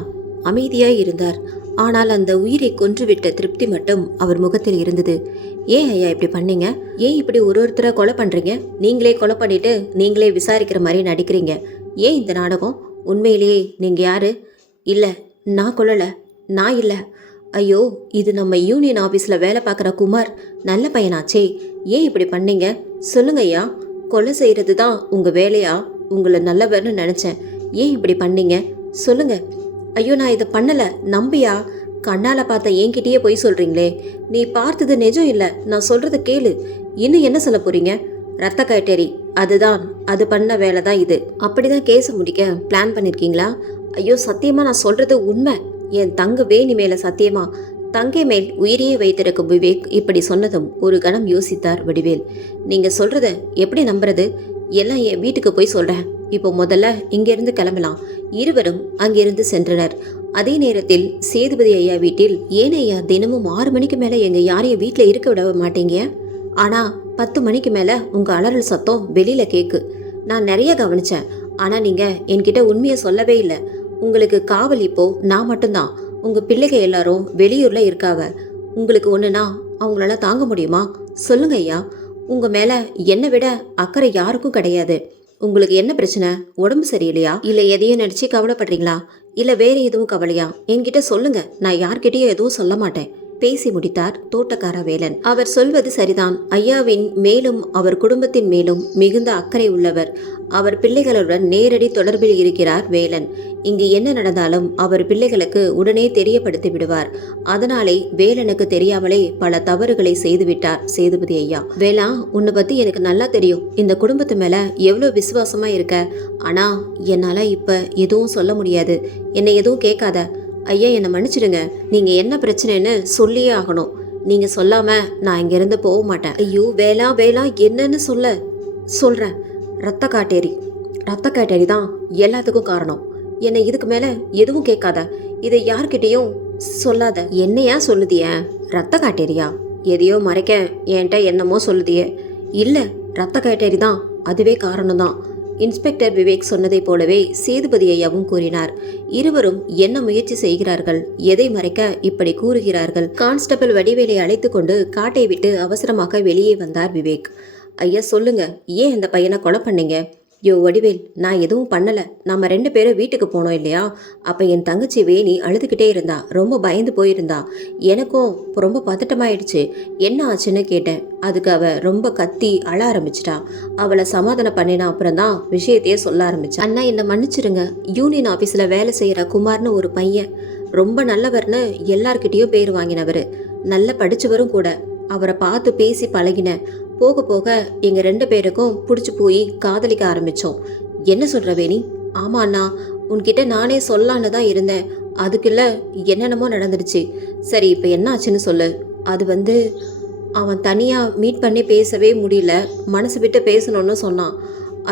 அமைதியாய் இருந்தார். ஆனால் அந்த உயிரை கொன்றுவிட்ட திருப்தி மட்டும் அவர் முகத்தில் இருந்தது. ஏன் ஐயா இப்படி பண்ணீங்க? ஏன் இப்படி ஒருத்தரை கொலை பண்ணுறீங்க? நீங்களே கொலை பண்ணிட்டு நீங்களே விசாரிக்கிற மாதிரி நடிக்கிறீங்க. ஏன் இந்த நாடகம்? உண்மையிலேயே நீங்கள் யாரு? இல்லை, நான் கொல்லலை, நான் இல்லை. ஐயோ, இது நம்ம யூனியன் ஆஃபீஸில் வேலை பார்க்குற குமார், நல்ல பையனாச்சே, ஏன் இப்படி பண்ணீங்க? சொல்லுங்க ஐயா. கொலை செய்கிறது தான் உங்கள் வேலையா? உங்களை நல்லவர்னு நினச்சேன், ஏன் இப்படி பண்ணீங்க? சொல்லுங்க. ஐயோ, நான் இதை பண்ணலை, நம்பியா? கண்ணால் பார்த்த என்கிட்டயே போய் சொல்கிறீங்களே. நீ பார்த்தது நிஜம் இல்லை, நான் சொல்கிறத கேளு. இன்னும் என்ன சொல்ல போகிறீங்க? ரத்த கைட்டேரி, அதுதான், அது பண்ண வேலை தான் இது. அப்படிதான் கேஸை முடிக்க பிளான் பண்ணியிருக்கீங்களா? ஐயோ, சத்தியமாக நான் சொல்கிறது உண்மை. என் தங்க வேணி மேலே சத்தியமா. தங்கை மேல் உயிரையே வைத்திருக்கும் விவேக் இப்படி சொன்னதும் ஒரு கணம் யோசித்தார் வடிவேல். நீங்கள் சொல்கிறத எப்படி நம்புறது? எல்லாம் என் வீட்டுக்கு போய் சொல்கிறேன். இப்போ முதல்ல இங்கிருந்து கிளம்பலாம். இருவரும் அங்கிருந்து சென்றனர். அதே நேரத்தில் சேதுபதி ஐயா வீட்டில், ஏன் ஐயா தினமும் 6 மணிக்கு மேலே எங்கள் யாரையும் வீட்டில் இருக்க விட மாட்டீங்க? ஆனால் 10 மணிக்கு மேலே உங்கள் அலறல் சத்தம் வெளியில் கேட்கு. நான் நிறைய கவனித்தேன், ஆனால் நீங்கள் என்கிட்ட உண்மையை சொல்லவே இல்லை. உங்களுக்கு காவல் இப்போ நான் மட்டும்தான். உங்கள் பிள்ளைங்க எல்லாரும் வெளியூரில் இருக்காவ. உங்களுக்கு ஒன்றுனா அவங்களால தாங்க முடியுமா? சொல்லுங்க ஐயா. உங்கள் மேலே என்னை விட அக்கறை யாருக்கும் கிடையாது. உங்களுக்கு என்ன பிரச்சனை? உடம்பு சரியில்லையா? இல்லை எதையும் நினச்சி கவலைப்படுறீங்களா? இல்லை வேற எதுவும் கவலையா? என்கிட்ட சொல்லுங்க. நான் யார்கிட்டயும் எதுவும் சொல்ல மாட்டேன். பேசி முடித்தார் தோட்டக்கார வேலன். அவர் சொல்வது சரிதான். ஐயாவின் மேலும் அவர் குடும்பத்தின் மேலும் மிகுந்த அக்கறை உள்ளவர். அவர் பிள்ளைகளுடன் நேரடி தொடர்பில் இருக்கிறார் வேலன். இங்கு என்ன நடந்தாலும் அவர் பிள்ளைகளுக்கு உடனே தெரியப்படுத்தி விடுவார். அதனாலே வேலனுக்கு தெரியாமலே பல தவறுகளை செய்துவிட்டார் சேதுபதி ஐயா. வேலா, உன்னை பத்தி எனக்கு நல்லா தெரியும். இந்த குடும்பத்து மேல எவ்வளவு விசுவாசமா இருக்க. ஆனா என்னால இப்ப எதுவும் சொல்ல முடியாது. என்னை எதுவும் கேட்காத. ஐயா, என்னை மன்னிச்சிடுங்க. நீங்கள் என்ன பிரச்சனைன்னு சொல்லியே ஆகணும். நீங்கள் சொல்லாமல் நான் இங்கேருந்து போக மாட்டேன். ஐயோ வேலா, வேலா, என்னன்னு சொல்கிறேன். ரத்த காட்டேரி தான் எல்லாத்துக்கும் காரணம். என்னை இதுக்கு மேலே எதுவும் கேட்காத. இதை யார்கிட்டையும் சொல்லாத. என்னையா சொல்லுதிய? ரத்த காட்டேரியா? எதையோ மறைக்க என்கிட்ட என்னமோ சொல்லுதியே. இல்லை, ரத்த காட்டேரி தான், அதுவே காரணம்தான். இன்ஸ்பெக்டர் விவேக் சொன்னதைப் போலவே சேதுபதி ஐயாவும் கூறினார். இருவரும் என்ன முயற்சி செய்கிறார்கள்? எதை மறைக்க இப்படி கூறுகிறார்கள்? கான்ஸ்டபிள் வடிவேலை அழைத்து கொண்டு காட்டை விட்டு அவசரமாக வெளியே வந்தார் விவேக். ஐயா, சொல்லுங்க, ஏன் இந்த பையனை கொலை பண்ணீங்க? யோ வடிவேல், நான் எதுவும் பண்ணலை. நம்ம 2 பேரும் வீட்டுக்கு போனோம் இல்லையா? அப்போ என் தங்கச்சி வேணி அழுதுகிட்டே இருந்தா. ரொம்ப பயந்து போயிருந்தா. எனக்கும் ரொம்ப பதட்டமாயிடுச்சு. என்ன ஆச்சுன்னு கேட்டேன். அதுக்கு அவள் ரொம்ப கத்தி அழ ஆரம்பிச்சிட்டா. அவளை சமாதானம் பண்ணினா அப்புறம் தான் விஷயத்தையே சொல்ல ஆரம்பிச்சா. அண்ணா, என்னை மன்னிச்சிருங்க. யூனியன் ஆஃபீஸில் வேலை செய்கிற குமார்னு ஒரு பையன், ரொம்ப நல்லவர்னு எல்லார்கிட்டேயும் பேர் வாங்கினவர். நல்லா படித்தவரும் கூட. அவரை பார்த்து பேசி பழகினேன். போக போக எங்கள் 2 பேருக்கும் பிடிச்சி போய் காதலிக்க ஆரம்பித்தோம். என்ன சொல்கிற வேணி? ஆமா அண்ணா, உன்கிட்ட நானே சொல்லான்னு தான் இருந்தேன். அதுக்குள்ள என்னென்னமோ நடந்துடுச்சு. சரி, இப்போ என்ன ஆச்சுன்னு சொல்லு. அது அவன் தனியாக மீட் பண்ணி பேசவே முடியல. மனசு விட்டு பேசணும்னு சொன்னான்.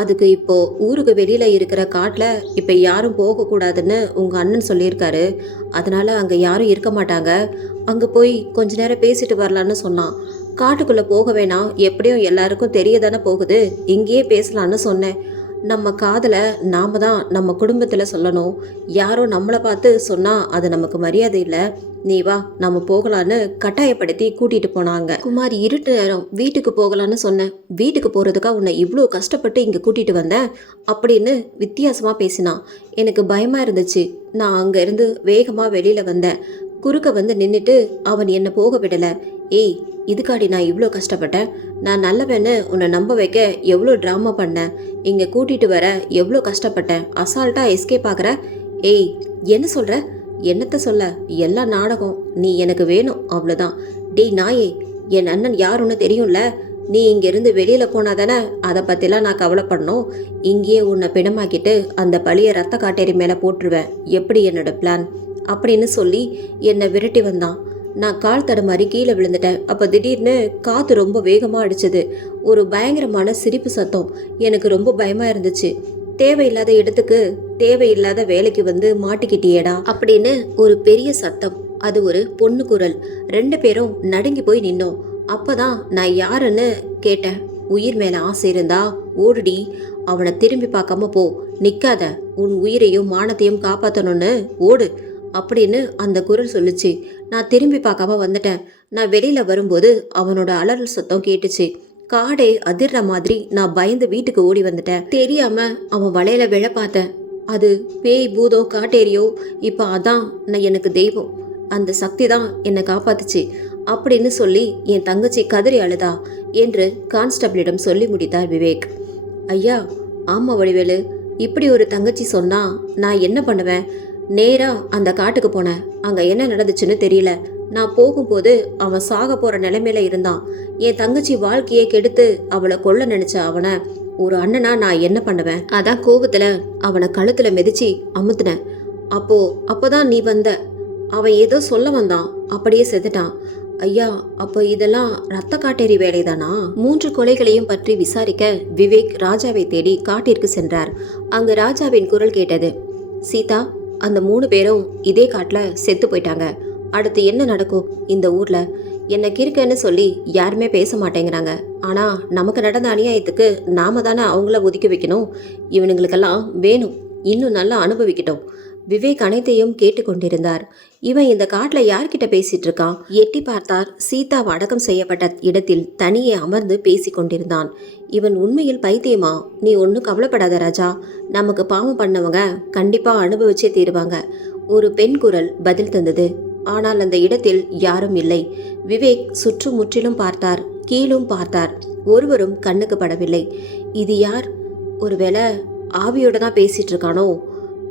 அதுக்கு இப்போது ஊருக்கு வெளியில் இருக்கிற காட்டில் இப்போ யாரும் போகக்கூடாதுன்னு உங்கள் அண்ணன் சொல்லியிருக்காரு. அதனால் அங்கே யாரும் இருக்க மாட்டாங்க. அங்கே போய் கொஞ்ச நேரம் பேசிட்டு வரலான்னு சொன்னான். காட்டுக்குள்ளே போக வேணாம், எப்படியும் எல்லாருக்கும் தெரிய தானே போகுது, இங்கேயே பேசலான்னு சொன்னேன். நம்ம காதலை நாம் தான் நம்ம குடும்பத்தில் சொல்லணும். யாரோ நம்மளை பார்த்து சொன்னால் அது நமக்கு மரியாதை இல்லை. நீ வா, நம்ம போகலான்னு கட்டாயப்படுத்தி கூட்டிகிட்டு போனாங்க. குமார், இருட்டு நேரம், வீட்டுக்கு போகலான்னு சொன்னேன். வீட்டுக்கு போகிறதுக்காக உன்னை இவ்வளோ கஷ்டப்பட்டு இங்கே கூட்டிகிட்டு வந்தேன் அப்படின்னு வித்தியாசமாக பேசினான். எனக்கு பயமாக இருந்துச்சு. நான் அங்கேருந்து வேகமாக வெளியில் வந்தேன். குறுக்க வந்து நின்றுட்டு அவன் என்னை போக விடலை. ஏய், இதுக்காடி நான் இவ்வளோ கஷ்டப்பட்டேன்? நான் நல்லவன்னு உன்னை நம்ப வைக்க எவ்வளோ ட்ராமா பண்ணேன். இங்கே கூட்டிகிட்டு வர எவ்வளோ கஷ்டப்பட்டேன். அசால்ட்டாக எஸ்கேப் ஆகிற. ஏய், என்ன சொல்கிற? என்னத்தை சொல்ல? எல்லாம் நாடகம். நீ எனக்கு வேணும், அவ்வளோதான். டேய் நாயே, என் அண்ணன் யாருன்னு தெரியும்ல. நீ இங்கேருந்து வெளியில் போனால் தானே அதை பற்றிலாம் நான் கவலைப்படணும். இங்கேயே உன்னை பிணமாக்கிட்டு அந்த பழிய ரத்த காட்டேரி மேலே போட்டுருவேன். எப்படி என்னோட பிளான் அப்படின்னு சொல்லி என்னை விரட்டி வந்தான். நான் கால் தடுமாறி கீழே விழுந்துட்டேன். அப்போ திடீர்னு காற்று ரொம்ப வேகமாக அடிச்சது. ஒரு பயங்கரமான சிரிப்பு சத்தம். எனக்கு ரொம்ப பயமாக இருந்துச்சு. தேவையில்லாத இடத்துக்கு தேவையில்லாத வேலைக்கு வந்து மாட்டிக்கிட்டியேடா அப்படின்னு ஒரு பெரிய சத்தம். அது ஒரு பொண்ணு குரல். 2 பேரும் நடுங்கி போய் நின்னோம். அப்போதான் நான் யாருன்னு கேட்டேன். உயிர் மேலே ஆசை இருந்தா ஓடுடி, அவனை திரும்பி பார்க்காம போ, நிற்காத, உன் உயிரையும் மானத்தையும் காப்பாற்றணும்னு ஓடு அப்படின்னு அந்த குரல் சொல்லுச்சு. நான் திரும்பி பார்க்காம வந்துட்டேன். நான் வெளியில் வரும்போது அவனோட அலறல் சத்தம் கேட்டுச்சு. காடே அதிர்ற மாதிரி நான் பயந்து வீட்டுக்கு ஓடி வந்துட்டேன். தெரியாம அவன் வலையில விழ பார்த்தேன். அது பேய் பூதோ காட்டேரியோ, இப்போ அதான் நான் எனக்கு தெய்வம். அந்த சக்தி தான் என்னை காப்பாத்துச்சு அப்படின்னு சொல்லி என் தங்கச்சி கதறி அழுதா என்று கான்ஸ்டபிளிடம் சொல்லி முடித்தார் விவேக். ஐயா, ஆமா வடிவேலு, இப்படி ஒரு தங்கச்சி சொன்னா நான் என்ன பண்ணுவேன்? நேரா அந்த காட்டுக்கு போனேன். அங்க என்ன நடந்துச்சுன்னு தெரியல. நான் போகும்போது அவன் சாக போற நிலைமையில இருந்தான். என் தங்கச்சி வாழ்க்கையை கெடுத்து அவளை கொல்ல நினைச்ச அவனை ஒரு அண்ணனா நான் என்ன பண்ணுவேன்? அதான் கோபத்துல அவனை கழுத்துல மிதிச்சு அமுத்துனேன். அப்போதான் நீ வந்த. அவன் ஏதோ சொல்ல வந்தான், அப்படியே செத்துட்டான். ஐயா, அப்போ இதெல்லாம் ரத்த காட்டேரி வேலைதானா? 3 கொலைகளையும் பற்றி விசாரிக்க விவேக் ராஜாவை தேடி காட்டிற்கு சென்றார். அங்கு ராஜாவின் குரல் கேட்டது. சீதா, அந்த 3 பேரும் இதே காட்டுல செத்து போயிட்டாங்க. அடுத்து என்ன நடக்கும் இந்த ஊர்ல? என்ன கிறுக்கன்னு சொல்லி யாருமே பேச மாட்டேங்கிறாங்க. ஆனா நமக்கு நடந்த அநியாயத்துக்கு நாம தானே அவங்கள ஒதுக்கி வைக்கணும். இவனுங்களுக்கெல்லாம் வேணும், இன்னும் நல்லா அனுபவிக்கட்டும். விவேக் அனைத்தையும் கேட்டுக்கொண்டிருந்தார். இவன் இந்த காட்டுல யார்கிட்ட பேசிட்டு இருக்கான்? எட்டி பார்த்தார். சீதா அடக்கம் செய்யப்பட்ட இடத்தில் தனியே அமர்ந்து பேசி கொண்டிருந்தான். இவன் உண்மையில் பைத்தியமா? நீ ஒன்னும் கவலைப்படாத ராஜா, நமக்கு பாவம் பண்ணவங்க கண்டிப்பா அனுபவிச்சே தீருவாங்க. ஒரு பெண் குரல் பதில் தந்தது. ஆனால் அந்த இடத்தில் யாரும் இல்லை. விவேக் சுற்றும் முற்றிலும் பார்த்தார், கீழும் பார்த்தார். ஒருவரும் கண்ணுக்கு படவில்லை. இது யார்? ஒருவேளை ஆவியோட தான் பேசிட்டு இருக்கானோ?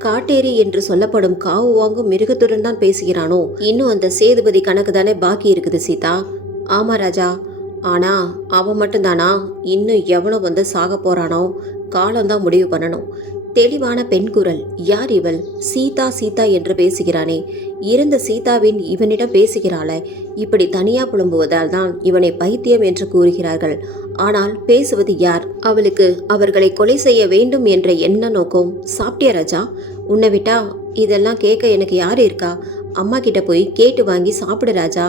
காட்டேரி என்று சொல்லப்படும் காவு வாங்கும் மிருகத்துடன் தான் பேசுகிறானோ? இன்னும் அந்த சேதுபதி கணக்கு தானே பாக்கி இருக்குது சீதா. ஆமா ராஜா, ஆனா அவன் மட்டும்தானா? இன்னும் எவனோ வந்து சாக போறானோ? காலம்தான் முடிவு பண்ணணும். தெளிவான பெண் குரல். யார் இவள்? சீதா சீதா என்று பேசுகிறானே, இறந்த சீதாவின் இவனிடம் பேசுகிறாளே. இப்படி தனியா புலம்புவதால் தான் இவனை பைத்தியம் என்று கூறுகிறார்கள். ஆனால் பேசுவது யார்? அவளுக்கு அவர்களை கொலை செய்ய வேண்டும் என்ற என்ன நோக்கம்? சாப்பிட்டியா ராஜா? உன்னை விட்டா இதெல்லாம் கேட்க எனக்கு யாரு இருக்கா? அம்மா கிட்ட போய் கேட்டு வாங்கி சாப்பிடு ராஜா.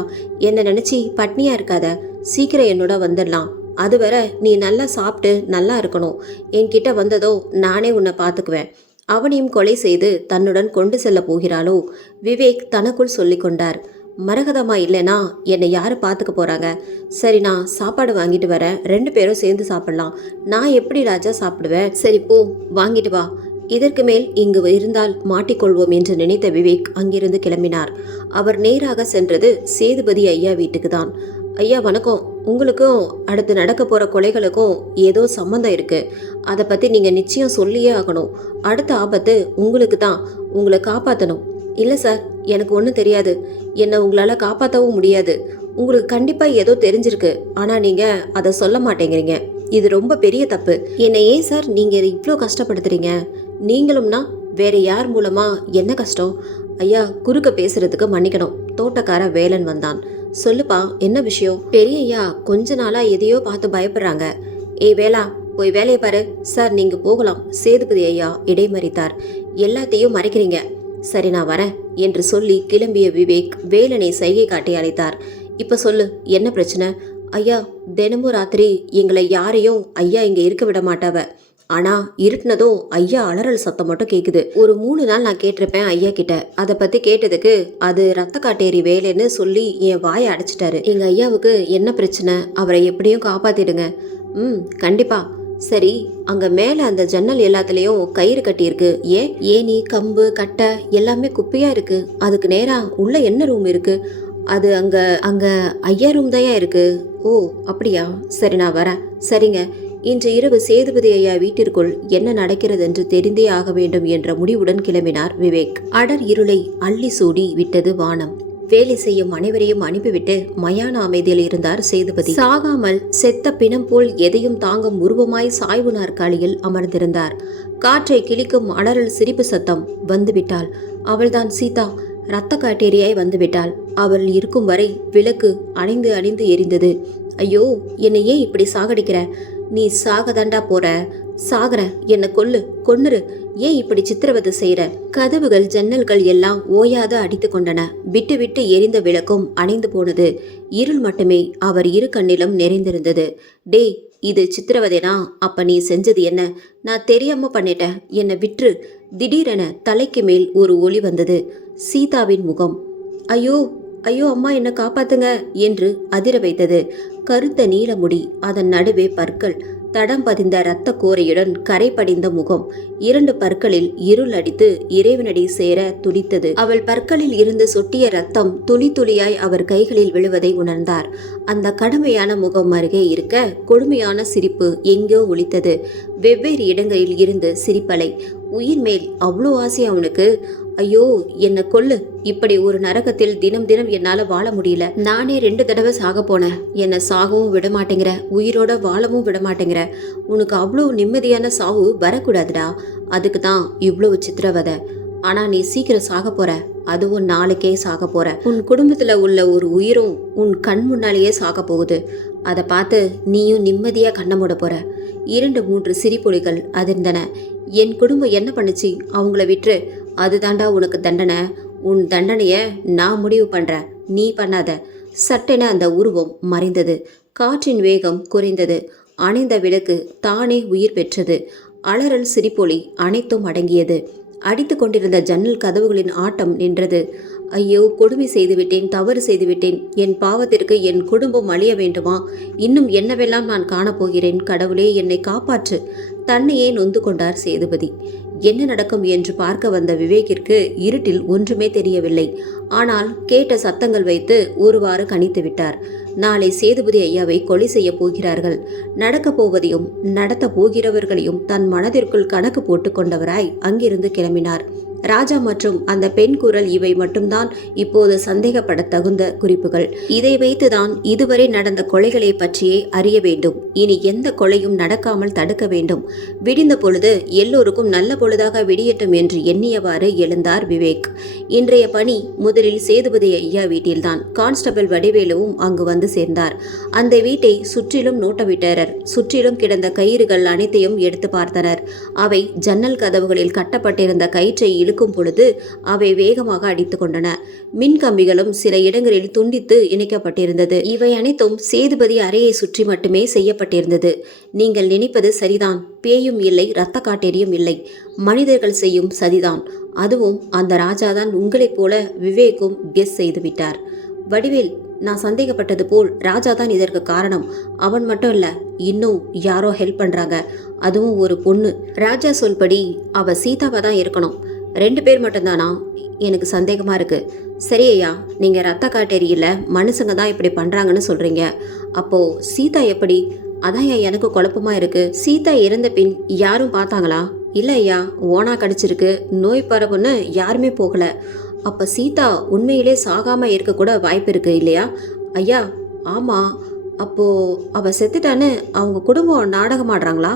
என்ன நினைச்சி பட்னியா இருக்காத. சீக்கிரம் என்னோட வந்துடலாம். அதுவரை நீ நல்லா சாப்பிட்டு நல்லா இருக்கணும். என்கிட்ட வந்ததோ நானே உன்னை பார்த்துக்குவேன். அவனையும் கொலை செய்து தன்னுடன் கொண்டு செல்ல போகிறாளோ? விவேக் தனக்குள் சொல்லி கொண்டார். மரகதமா இல்லைனா என்னை யாரு பார்த்துக்க போறாங்க? சரி, நான் சாப்பாடு வாங்கிட்டு வரேன், 2 பேரும் சேர்ந்து சாப்பிடலாம். நான் எப்படி ராஜா சாப்பிடுவேன்? சரி போ, வாங்கிட்டு வா. இதற்கு மேல் இங்கு இருந்தால் மாட்டிக்கொள்வோம் என்று நினைத்த விவேக் அங்கிருந்து கிளம்பினார். அவர் நேராக சென்றது சேதுபதி ஐயா வீட்டுக்கு தான். ஐயா வணக்கம். உங்களுக்கும் அடுத்து நடக்க போற கொலைகளுக்கும் ஏதோ சம்மந்தம் இருக்கு. அதை பத்தி நீங்க நிச்சயம் சொல்லியே ஆகணும். அடுத்த ஆபத்து உங்களுக்கு தான். உங்களை காப்பாற்றணும். இல்லை சார், எனக்கு ஒன்றும் தெரியாது. என்னை உங்களால் காப்பாற்றவும் முடியாது. உங்களுக்கு கண்டிப்பாக ஏதோ தெரிஞ்சிருக்கு, ஆனால் நீங்கள் அதை சொல்ல மாட்டேங்கிறீங்க. இது ரொம்ப பெரிய தப்பு. என்னை ஏன் சார் நீங்கள் இவ்வளோ கஷ்டப்படுத்துறீங்க? நீங்களும்னா வேற யார் மூலமா என்ன கஷ்டம்? ஐயா, குறுக்க பேசுறதுக்கு மன்னிக்கணும். தோட்டக்கார வேலன் வந்தான். சொல்லுப்பா, என்ன விஷயம்? பெரிய ஐயா கொஞ்ச நாளா எதையோ பார்த்து பயப்படுறாங்க. ஏய் வேலா, போய் வேலையை பாரு. சார் நீங்க போகலாம். சேதுபதி ஐயா இடைமறித்தார். எல்லாத்தையும் மறைக்கிறீங்க. சரி, நான் வரேன் என்று சொல்லி கிளம்பிய விவேக் வேலனை சைகை காட்டி அழைத்தார். இப்ப சொல்லு, என்ன பிரச்சனை? ஐயா, தினமும் ராத்திரி எங்களை யாரையும் ஐயா இங்க இருக்க விட மாட்டாவ. ஆனா இருட்டினதும் ஐயா அலறல் சத்தம் மட்டும் கேக்குது. ஒரு 3 நாள் நான் கேட்டிருப்பேன் ஐயா கிட்ட. அதை பத்தி கேட்டதுக்கு அது ரத்த காட்டேரி வேலைன்னு சொல்லி என் வாயை அடைச்சிட்டாரு. எங்க ஐயாவுக்கு என்ன பிரச்சனை? அவரை எப்படியும் காப்பாத்திடுங்க. கண்டிப்பா. சரி, அங்க மேல அந்த ஜன்னல் எல்லாத்துலயும் கயிறு கட்டி இருக்கு. ஏனி கம்பு கட்டை எல்லாமே குப்பையா இருக்கு. அதுக்கு நேரா உள்ள என்ன ரூம் இருக்கு? அது அங்க அங்க ஐயா ரூம் தான் இருக்கு. ஓ அப்படியா? சரி, நான் வரேன். சரிங்க. இன்று இரவு சேதுபதி ஐயா வீட்டிற்குள் என்ன நடக்கிறது என்று தெரிந்தே ஆக வேண்டும் என்ற முடிவுடன் கிளம்பினார் விவேக். அடர் இருளை அள்ளி சூடி விட்டது வானம். வேலை செய்யும் அனைவரையும் அனுப்பிவிட்டு மயான அமைதியில் இருந்தார் சேதுபதி. சாகாமல் செத்த பிணம் போல் எதையும் தாங்கும் உருவமாய் சாய்வு நாற்காலியில் அமர்ந்திருந்தார். காற்றை கிழிக்கும் அலறல் சிரிப்பு சத்தம். வந்துவிட்டாள். அவள்தான் சீதா. ரத்த காட்டேரியாய் வந்துவிட்டாள். அவள் இருக்கும் வரை விளக்கு அணைந்து அணைந்து எரிந்தது. ஐயோ, என்னை ஏன் இப்படி சாகடிக்கிற? நீ சாகதாண்டா போற. சாகர, என்னை கொன்னுரு. ஏன் இப்படி சித்திரவதை செய்யற? கதவுகள் ஜன்னல்கள் எல்லாம் ஓயாத அடித்து கொண்டன. விட்டு விட்டு எரிந்த விளக்கும் அணைந்து போனது. இருள் மட்டுமே அவர் இரு கண்ணிலும் நிறைந்திருந்தது. டேய், இது சித்திரவதைனா அப்ப நீ செஞ்சது என்ன? நான் தெரியாம பண்ணிட்டேன், என்னை விற்று. திடீரென தலைக்கு மேல் ஒரு ஒளி வந்தது. சீதாவின் முகம். ஐயோ ஐயோ அம்மா, என்ன காப்பாத்துங்க என்று அதிர வைத்தது. கருத்த நீலமுடி, அதன் நடுவே பற்கள். தடம் பதிந்த இரத்த கோரையுடன் கரை படிந்த முகம், 2 பற்களில் இருள் அடித்து இறைவனடி சேர துடித்தது. அவள் பற்களில் இருந்து சொட்டிய ரத்தம் துளி துளியாய் அவர் கைகளில் விழுவதை உணர்ந்தார். அந்த கடுமையான முகம் அருகே இருக்க கொடுமையான சிரிப்பு எங்கோ ஒலித்தது. வெவ்வேறு இடங்களில் இருந்து சிரிப்பலை. உயிர் மேல் அவ்வளோ ஆசை அவனுக்கு. ஐயோ, என்னை கொல்லு, இப்படி ஒரு நரகத்தில் தினம் தினம் என்னால வாழ முடியல. நானே 2 தடவை சாக போனேன், என்னை சாகவும் விட மாட்டேங்கிற, உயிரோட வாழவும் விட மாட்டேங்கிற. உனக்கு அவ்வளோ நிம்மதியான சாவு வரக்கூடாதுடா, அதுக்கு தான் இவ்வளவு சித்திரவதை. ஆனா நீ சீக்கிரம் சாக போற, அதுவும் நாளைக்கே சாக போற. உன் குடும்பத்துல உள்ள ஒரு உயிரும் உன் கண் முன்னாலேயே சாக போகுது. அதை பார்த்து நீயும் நிம்மதியா கண்ண மூட போற. 2-3 சிரிப்பொலிகள் அதிர்ந்தன. என் குடும்பம் என்ன பண்ணுச்சு, அவங்கள விட்டுரு, அதுதாண்டா உனக்கு தண்டனை. உன் தண்டனைய நான் முடிவு பண்றேன், நீ பண்ணாத. சட்டென அந்த உருவம் மறைந்தது. காற்றின் வேகம் குறைந்தது. அணைந்த விளக்கு தானே உயிர் பெற்றது. அலறல், சிரிப்பொலி அனைத்தும் அடங்கியது. அடித்து கொண்டிருந்த ஜன்னல் கதவுகளின் ஆட்டம் நின்றது. ஐயோ, கொடுமை செய்துவிட்டேன், தவறு செய்துவிட்டேன். என் பாவத்திற்கு என் குடும்பம் அழிய வேண்டுமா? இன்னும் என்னவெல்லாம் நான் காணப்போகிறேன்? கடவுளே, என்னை காப்பாற்று. தன்னையே நொந்து கொண்டார் சேதுபதி. என்ன நடக்கும் என்று பார்க்க வந்த விவேக்கிற்கு இருட்டில் ஒன்றுமே தெரியவில்லை. ஆனால் கேட்ட சத்தங்கள் வைத்து ஒருவாறு கணித்து விட்டார். நாளை சேதுபதி ஐயாவை கொலை செய்ய போகிறார்கள். நடக்கப் போவதையும் நடத்த போகிறவர்களையும் தன் மனதிற்குள் கணக்கு போட்டு கொண்டவராய் அங்கிருந்து கிளம்பினார். ராஜா மற்றும் அந்த பெண் குரல் இவை மட்டும்தான் இப்போது சந்தேகப்பட தகுந்த குறிப்புகள். இதை வைத்துதான் இதுவரை நடந்த கொலைகளை பற்றியே அறிய வேண்டும். இனி எந்த கொலையும் நடக்காமல் தடுக்க வேண்டும். விடிந்த பொழுது எல்லோருக்கும் நல்ல பொழுதாக விடியட்டும் என்று எண்ணியவாறு எழுந்தார் விவேக். இன்றைய பணி முதலில் சேதுபதி ஐயா வீட்டில்தான். கான்ஸ்டபிள் வடிவேலுவும் அங்கு வந்து சேர்ந்தார். அந்த வீட்டை சுற்றிலும் நோட்டமிட்டனர். சுற்றிலும் கிடந்த கயிறுகள் அனைத்தையும் எடுத்து பார்த்தனர். அவை ஜன்னல் கதவுகளில் கட்டப்பட்டிருந்த கயிற்றை இழுக்கும் பொழுது அவை வேகமாக அடித்து கொண்டன. மின் கம்பிகளும் சில இடங்களில் துண்டித்து இணைக்கப்பட்டிருந்தது. இவை அனைத்தும் சேதுபதி அறையை சுற்றி மட்டுமே செய்யப்பட்டிருந்தது. நீங்கள் நினைப்பது சரிதான். பேயும் இல்லை, இரத்த காட்டேரியும் இல்லை. மனிதர்கள் செய்யும் சதிதான். அதுவும் அந்த ராஜாதான் உங்களைப் போல விவேக்கும் கெஸ் செய்து விட்டார். வடிவேல், நான் சந்தேகப்பட்டது போல் ராஜா தான் இதற்கு காரணம். அவன் மட்டும் இல்ல, இன்னும் யாரோ ஹெல்ப் பண்றாங்க. அதுவும் ஒரு பொண்ணு. ராஜா சொல்படி அவ சீதாவா தான் இருக்கணும். 2 பேர் மட்டும்தானா? எனக்கு சந்தேகமா இருக்கு. சரி ஐயா, நீங்க ரத்த காட்டேரியில மனுஷங்க தான் இப்படி பண்றாங்கன்னு சொல்றீங்க. அப்போ சீதா எப்படி? அதான் எனக்கு குழப்பமா இருக்கு. சீதா இறந்த பின் யாரும் பார்த்தாங்களா? இல்ல ஐயா, ஓனா கடிச்சிருக்கு, நோய் பரவுன்னு யாருமே போகல. அப்ப சீதா உண்மையிலே சாகாம இருக்க கூட வாய்ப்பு இருக்கு இல்லையா? ஐயா, ஆமா. அப்போ அவ செத்துட்டான்னு அவங்க குடும்பம் நாடகம் ஆடுறாங்களா?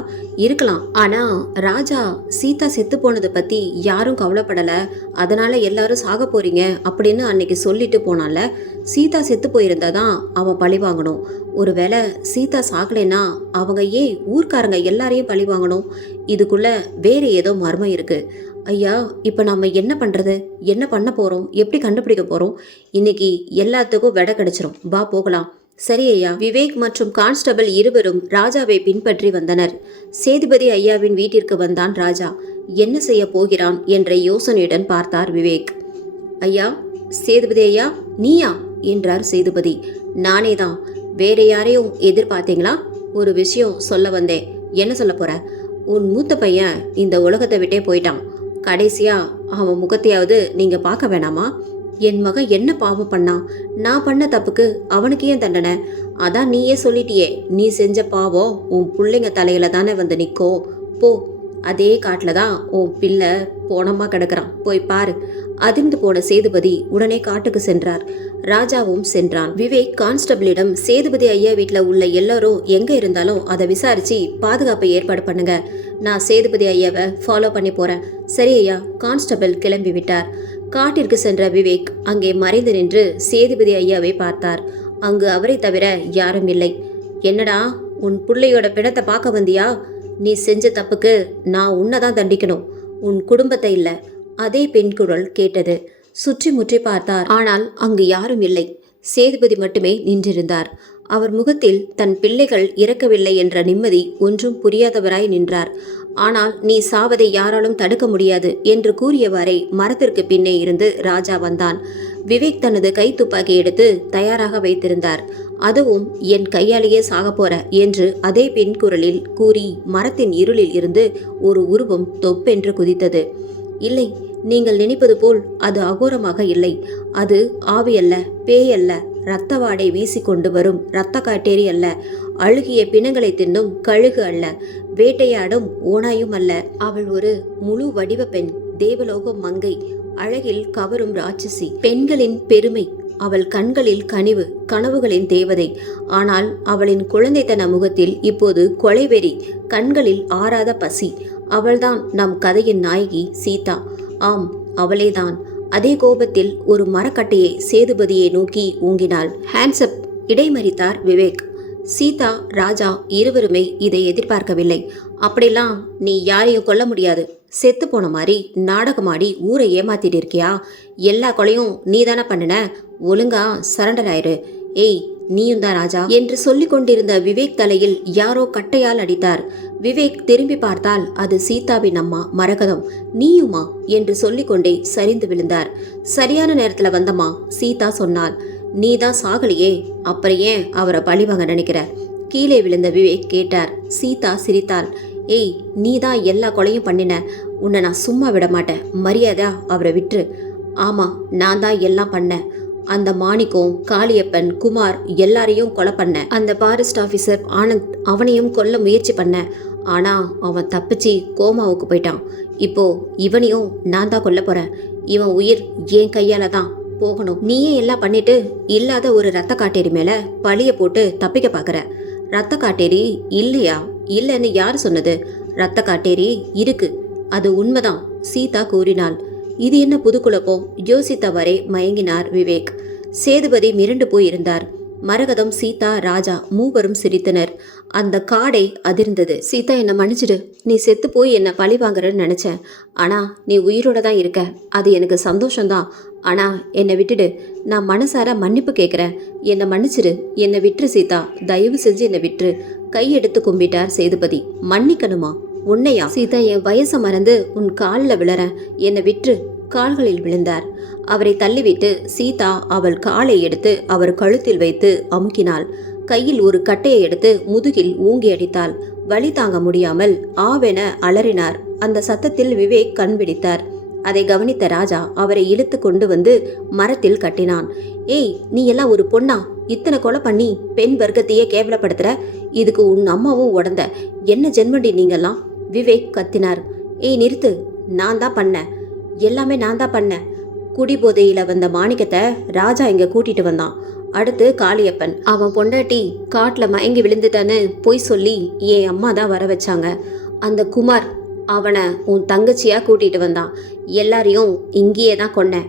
இருக்கலாம். ஆனா ராஜா சீதா செத்து போனதை பத்தி யாரும் கவலைப்படல. அதனால எல்லாரும் சாக போறீங்க அப்படின்னு அன்னைக்கு சொல்லிட்டு போனால. சீதா செத்து போயிருந்தாதான் அவன் பழி வாங்கணும். ஒருவேளை சீதா சாகலைன்னா அவங்க ஏன் ஊர்க்காரங்க எல்லாரையும் பழி வாங்கணும்? இதுக்குள்ள வேற ஏதோ மர்மம் இருக்கு. ஐயா, இப்போ நம்ம என்ன பண்ணுறது? என்ன பண்ண போகிறோம்? எப்படி கண்டுபிடிக்க போகிறோம்? இன்னைக்கு எல்லாத்துக்கும் விடை கிடைச்சிரும். வா போகலாம். சரி ஐயா. விவேக் மற்றும் கான்ஸ்டபிள் இருவரும் ராஜாவை பின்பற்றி வந்தனர். சேதுபதி ஐயாவின் வீட்டிற்கு வந்தான் ராஜா. என்ன செய்ய போகிறான் என்ற யோசனையுடன் பார்த்தார் விவேக். ஐயா, சேதுபதி ஐயா, நீயா என்றார் சேதுபதி. நானே தான். வேற யாரையும் எதிர்பார்த்தீங்களா? ஒரு விஷயம் சொல்ல வந்தேன். என்ன சொல்ல போற? உன் மூத்த பையன் இந்த உலகத்தை விட்டே போயிட்டான். கடைசியா அவன் முகத்தையாவது நீங்க பார்க்க வேணாமா? என் மகன் என்ன பாவம் பண்ணான்? நான் பண்ண தப்புக்கு அவனுக்கு ஏன் தண்டனை? அதான் நீயே சொல்லிட்டியே, நீ செஞ்ச பாவம் உன் பிள்ளைங்க தலையில தானே வந்து நிற்கோ. போ, அதே காட்டில் தான் உன் பிள்ளை போனமா கிடக்குறான், போய் பாரு. அதிர்ந்து போன சேதுபதி உடனே காட்டுக்கு சென்றார். ராஜாவும் சென்றான். விவேக் கான்ஸ்டபிளிடம், சேதுபதி ஐயா வீட்டில் உள்ள எல்லாரும் எங்க இருந்தாலும் அதை விசாரிச்சு பாதுகாப்பை ஏற்பாடு பண்ணுங்க. நான் சேதுபதி ஐயாவை ஃபாலோ பண்ணி போறேன். சரி ஐயா. கான்ஸ்டபிள் கிளம்பி விட்டார். காட்டிற்கு சென்ற விவேக் அங்கே மறைந்து நின்று சேதுபதி ஐயாவை பார்த்தார். அங்கு அவரை தவிர யாரும் இல்லை. என்னடா, உன் பிள்ளையோட பிணத்தை பார்க்க வந்தியா? நீ செஞ்ச தப்புக்கு நான் உன்னைதான் தண்டிக்கணும், உன் குடும்பத்தை இல்ல. அதே பெண் குரல் கேட்டது. சுற்றி முற்றி பார்த்தார். ஆனால் அங்கு யாரும் இல்லை. சேதுபதி மட்டுமே நின்றிருந்தார். அவர் முகத்தில் தன் பிள்ளைகள் இறக்கவில்லை என்ற நிம்மதி ஒன்றும் புரியாதவராய் நின்றார். ஆனால் நீ சாவதை யாராலும் தடுக்க முடியாது என்று கூறியவாறே மரத்திற்கு பின்னே இருந்து ராஜா வந்தான். விவேக் தனது கை துப்பாக்கி எடுத்து தயாராக வைத்திருந்தார். அதுவும் என் கையாலேயே சாக போற என்று அதே பெண் குரலில் கூறி மரத்தின் இருளில் இருந்து ஒரு உருவம் தொப்பென்று குதித்தது. இல்லை, நீங்கள் நினைப்பது போல் அது அகோரமாக இல்லை. அது ஆவி அல்ல, பேய் அல்ல, இரத்த வாடை வீசிக்கொண்டு வரும் இரத்த காட்டேரி அல்ல, அழுகிய பிணங்களை தின்னும் கழுகு அல்ல, வேட்டையாடும் ஓனாயும் அல்ல. அவள் ஒரு முழு வடிவ பெண், தேவலோக மங்கை, அழகில் கவரும் ராட்சசி, பெண்களின் பெருமை. அவள் கண்களில் கனிவு, கனவுகளின் தேவதை. ஆனால் அவளின் குழந்தைத்தன முகத்தில் இப்போது கொலைவெறி, கண்களில் ஆறாத பசி. அவள்தான் நம் கதையின் நாயகி சீதா. ஆம், அவளேதான். அதே கோபத்தில் ஒரு மரக்கட்டையை சேதுபதியை நோக்கி ஊங்கினாள். ஹேண்ட்ஸ்அப், இடைமறித்தார் விவேக். சீதா, ராஜா இருவருமே இதை எதிர்பார்க்கவில்லை. அப்படிலாம் நீ யாரையும் கொல்ல முடியாது. செத்து போன மாதிரி நாடகமாடி ஊரை ஏமாத்திட்டு இருக்கியா? எல்லா கொலையும் நீ தானே பண்ணின. ஒழுங்கா சரண்டர் ஆயிரு. ஏய், நீயும் தான் ராஜா என்று சொல்லிக் கொண்டிருந்த விவேக் தலையில் யாரோ கட்டையால் அடித்தார். விவேக் திரும்பி பார்த்தால் அது சீதாவின் அம்மா மரகதம். நீயுமா என்று சொல்லிக்கொண்டே சரிந்து விழுந்தார். சரியான நேரத்துல வந்தம்மா, சீதா சொன்னாள். நீ தான் சாகலையே, அப்புறம் ஏன் அவரை பழிவாங்க நினைக்கிற? கீழே விழுந்த விவேக் கேட்டார். சீதா சிரித்தாள். ஏய், நீ தான் எல்லா கொலையும் பண்ணின. உன்னை நான் சும்மா விட மாட்டேன். மரியாதை அவரை விட்டுரு. ஆமா, நான் தான் எல்லாம் பண்ணேன். அந்த மாணிக்கம், காளியப்பன், குமார் எல்லாரையும் கொலை பண்ண. அந்த ஃபாரஸ்ட் ஆஃபீஸர் ஆனந்த், அவனையும் கொல்ல முயற்சி பண்ண. ஆனா அவன் தப்பிச்சு கோமாவுக்கு போயிட்டான். இப்போ இவனையும் நான் தான் கொல்ல போறேன். இவன் உயிர் என் கையால தான் போகணும். நீயே எல்லாம் பண்ணிட்டு இல்லாத ஒரு ரத்த காட்டேரி மேல பழிய போட்டு தப்பிக்க பாக்குற. ரத்த காட்டேரி இல்லையா? இல்லைன்னு யார் சொன்னது? ரத்த காட்டேரி இருக்கு, அது உண்மைதான், சீதா கூறினாள். இது என்ன புது குழப்பம்? யோசித்தவரே மயங்கினார் விவேக். சேதுபதி மிரண்டு போயிருந்தார். மரகதம், சீதா, ராஜா மூவரும் சிரித்தனர். அந்த காடை அதிர்ந்தது. சீதா, என்னை மன்னிச்சிடு. நீ செத்து போய் என்னை பழி வாங்குறன்னு நினைச்சேன். ஆனா நீ உயிரோட தான் இருக்க, அது எனக்கு சந்தோஷம்தான். ஆனா என்னை விட்டுடு. நான் மனசார மன்னிப்பு கேட்குறேன். என்னை மன்னிச்சிடு. என்னை விட்டுரு சீதா, தயவு செஞ்சு என்னை விட்டுரு. கையெடுத்து கும்பிட்டார் சேதுபதி. மன்னிக்கணுமா? உன்னையா? சீதா, என் வயசை மறந்து உன் காலில் விழறேன், என்னை விற்று. கால்களில் விழுந்தார். அவரை தள்ளிவிட்டு சீதா அவள் காலை எடுத்து அவர் கழுத்தில் வைத்து அமுக்கினாள். கையில் ஒரு கட்டையை எடுத்து முதுகில் ஊங்கி அடித்தாள். வலி தாங்க முடியாமல் ஆவென அலறினார். அந்த சத்தத்தில் விவேக் கண் விழித்தார். அதை கவனித்த ராஜா அவரை இழுத்து கொண்டு வந்து மரத்தில் கட்டினான். ஏய், நீ எல்லாம் ஒரு பொண்ணா? இத்தனை கொலை பண்ணி பெண் வர்க்கத்தையே கேவலப்படுத்துற? இதுக்கு உன் அம்மாவும் உடந்த. என்ன ஜென்மண்டி நீங்கெல்லாம்? விவேக் கத்தினார். ஏய், நிறுத்து. நான் தான் பண்ணேன், எல்லாமே நான் தான் பண்ணேன். குடிபோதையில வந்த மாணிக்கத்தை ராஜா இங்க கூட்டிட்டு வந்தான். அடுத்து காளியப்பன், அவன் பொண்டாட்டி காட்டுல மயங்கி விழுந்துட்டான்னு பொய் சொல்லி என் அம்மா தான் வர வச்சாங்க. அந்த குமார், அவனை உன் தங்கச்சியா கூட்டிட்டு வந்தான். எல்லாரையும் இங்கேயே தான் கொன்னேன்.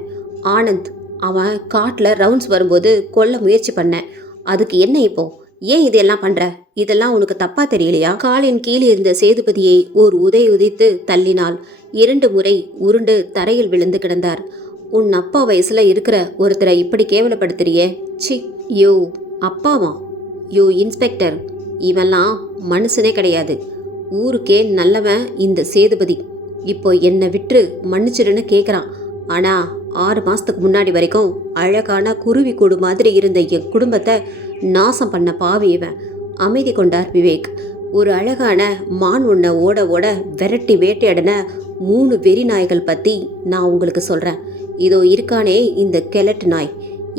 ஆனந்த், அவன் காட்டுல ரவுண்ட்ஸ் வரும்போது கொல்ல முயற்சி பண்ணேன். அதுக்கு என்ன இப்போ? ஏன் இதெல்லாம் பண்ற? இதெல்லாம் உனக்கு தப்பா தெரியலையா? காலின் கீழே இருந்த சேதுபதியை ஒரு உதைத்து தள்ளினாள். 2 முறை உருண்டு தரையில் விழுந்து கிடந்தார். உன் அப்பா வயசுல இருக்கிற ஒருத்தரை இப்படி கேவலப்படுத்துறியே, சி. யோ அப்பாவா? யோ இன்ஸ்பெக்டர், இவெல்லாம் மனுஷனே கிடையாது. ஊருக்கே நல்லவன் இந்த சேதுபதி. இப்போ என்னை விட்டு மன்னிச்சிடுன்னு கேட்குறான். ஆனா 6 மாசத்துக்கு முன்னாடி வரைக்கும் அழகான குருவி கூடு மாதிரி இருந்த என் குடும்பத்தை நாசம் பண்ண பாவி இவன். அமைதி கொண்டார் விவேக். ஒரு அழகான மான் ஒன்றை ஓட ஓட விரட்டி வேட்டையாடின 3 வெறி நாய்கள் பற்றி நான் உங்களுக்கு சொல்கிறேன். இதோ இருக்கானே இந்த கெலட் நாய்,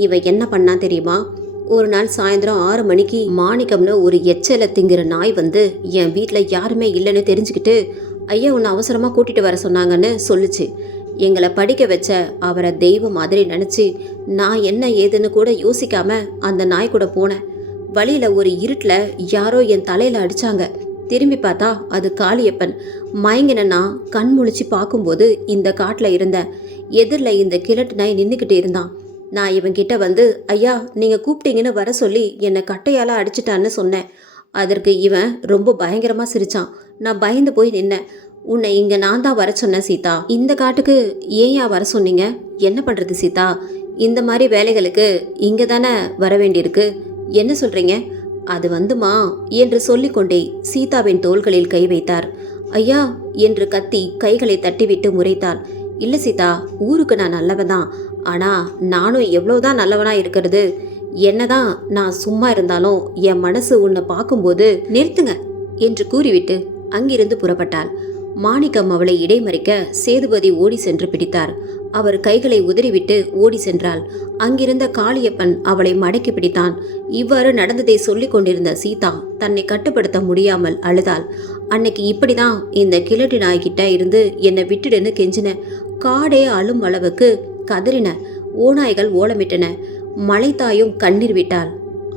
இவன் என்ன பண்ணான் தெரியுமா? ஒரு நாள் சாயந்தரம் 6 மணிக்கு மாணிக்கம்னு ஒரு எச்சலை திங்கிற நாய் வந்து என் வீட்டில் யாருமே இல்லைன்னு தெரிஞ்சுக்கிட்டு, ஐயா உன்னை அவசரமாக கூட்டிகிட்டு வர சொன்னாங்கன்னு சொல்லுச்சு. எங்களை படிக்க வச்ச அவரை தெய்வம் மாதிரி நினச்சி நான் என்ன ஏதுன்னு கூட யோசிக்காம அந்த நாய் கூட போனேன். வழியில் ஒரு இருட்டில் யாரோ என் தலையில் அடித்தாங்க. திரும்பி பார்த்தா அது காளியப்பன். மயங்கினா கண் முழிச்சு பார்க்கும்போது இந்த காட்டில் இருந்தேன். எதிரில் இந்த கிழட்டு நாய் நின்றுக்கிட்டு இருந்தான். நான் இவன்கிட்ட வந்து, ஐயா நீங்கள் கூப்பிட்டீங்கன்னு வர சொல்லி என்னை கட்டையால் அடிச்சிட்டான்னு சொன்னேன். அதற்கு இவன் ரொம்ப பயங்கரமாக சிரித்தான். நான் பயந்து போய் நின்னேன். உன்னை இங்கே நான் தான் வர சொன்னேன் சீதா. இந்த காட்டுக்கு ஏன் வர சொன்னீங்க? என்ன பண்ணுறது சீதா, இந்த மாதிரி வேலைகளுக்கு இங்கே தானே வர வேண்டியிருக்கு. என்ன சொல்கிறீங்க? அது வந்துமா என்று சொல்லிக்கொண்டே சீதாவின் தோள்களில் கை வைத்தார். ஐயா என்று கத்தி கைகளை தட்டிவிட்டு முறைத்தாள். இல்ல சீதா, ஊருக்கு நான் நல்லவன் தான். ஆனா நானும் எவ்வளவுதான் நல்லவனா இருக்கிறது? என்னதான் நான் சும்மா இருந்தாலும் என் மனசு உன்னை பார்க்கும்போது நிறுத்துங்க என்று கூறிவிட்டு அங்கிருந்து புறப்பட்டாள். மாணிக்கம் அவளை இடைமறிக்க சேதுபதி ஓடி சென்று பிடித்தார். அவர் கைகளை உதறிவிட்டு ஓடி சென்றாள். அங்கிருந்த காளியப்பன் அவளை மடக்கி பிடித்தான். இவ்வாறு நடந்ததை சொல்லிக் கொண்டிருந்த சீதா தன்னை கட்டுப்படுத்த முடியாமல் அழுதாள். அன்னைக்கு இப்படிதான் இந்த கிழட்டு நாய்கிட்ட இருந்து என்னை விட்டுடுன்னு கெஞ்சின. காடே அழும் அளவுக்கு கதறின. ஓநாய்கள் ஓலமிட்டன. மலைத்தாயும் கண்ணீர் விட்டாள்.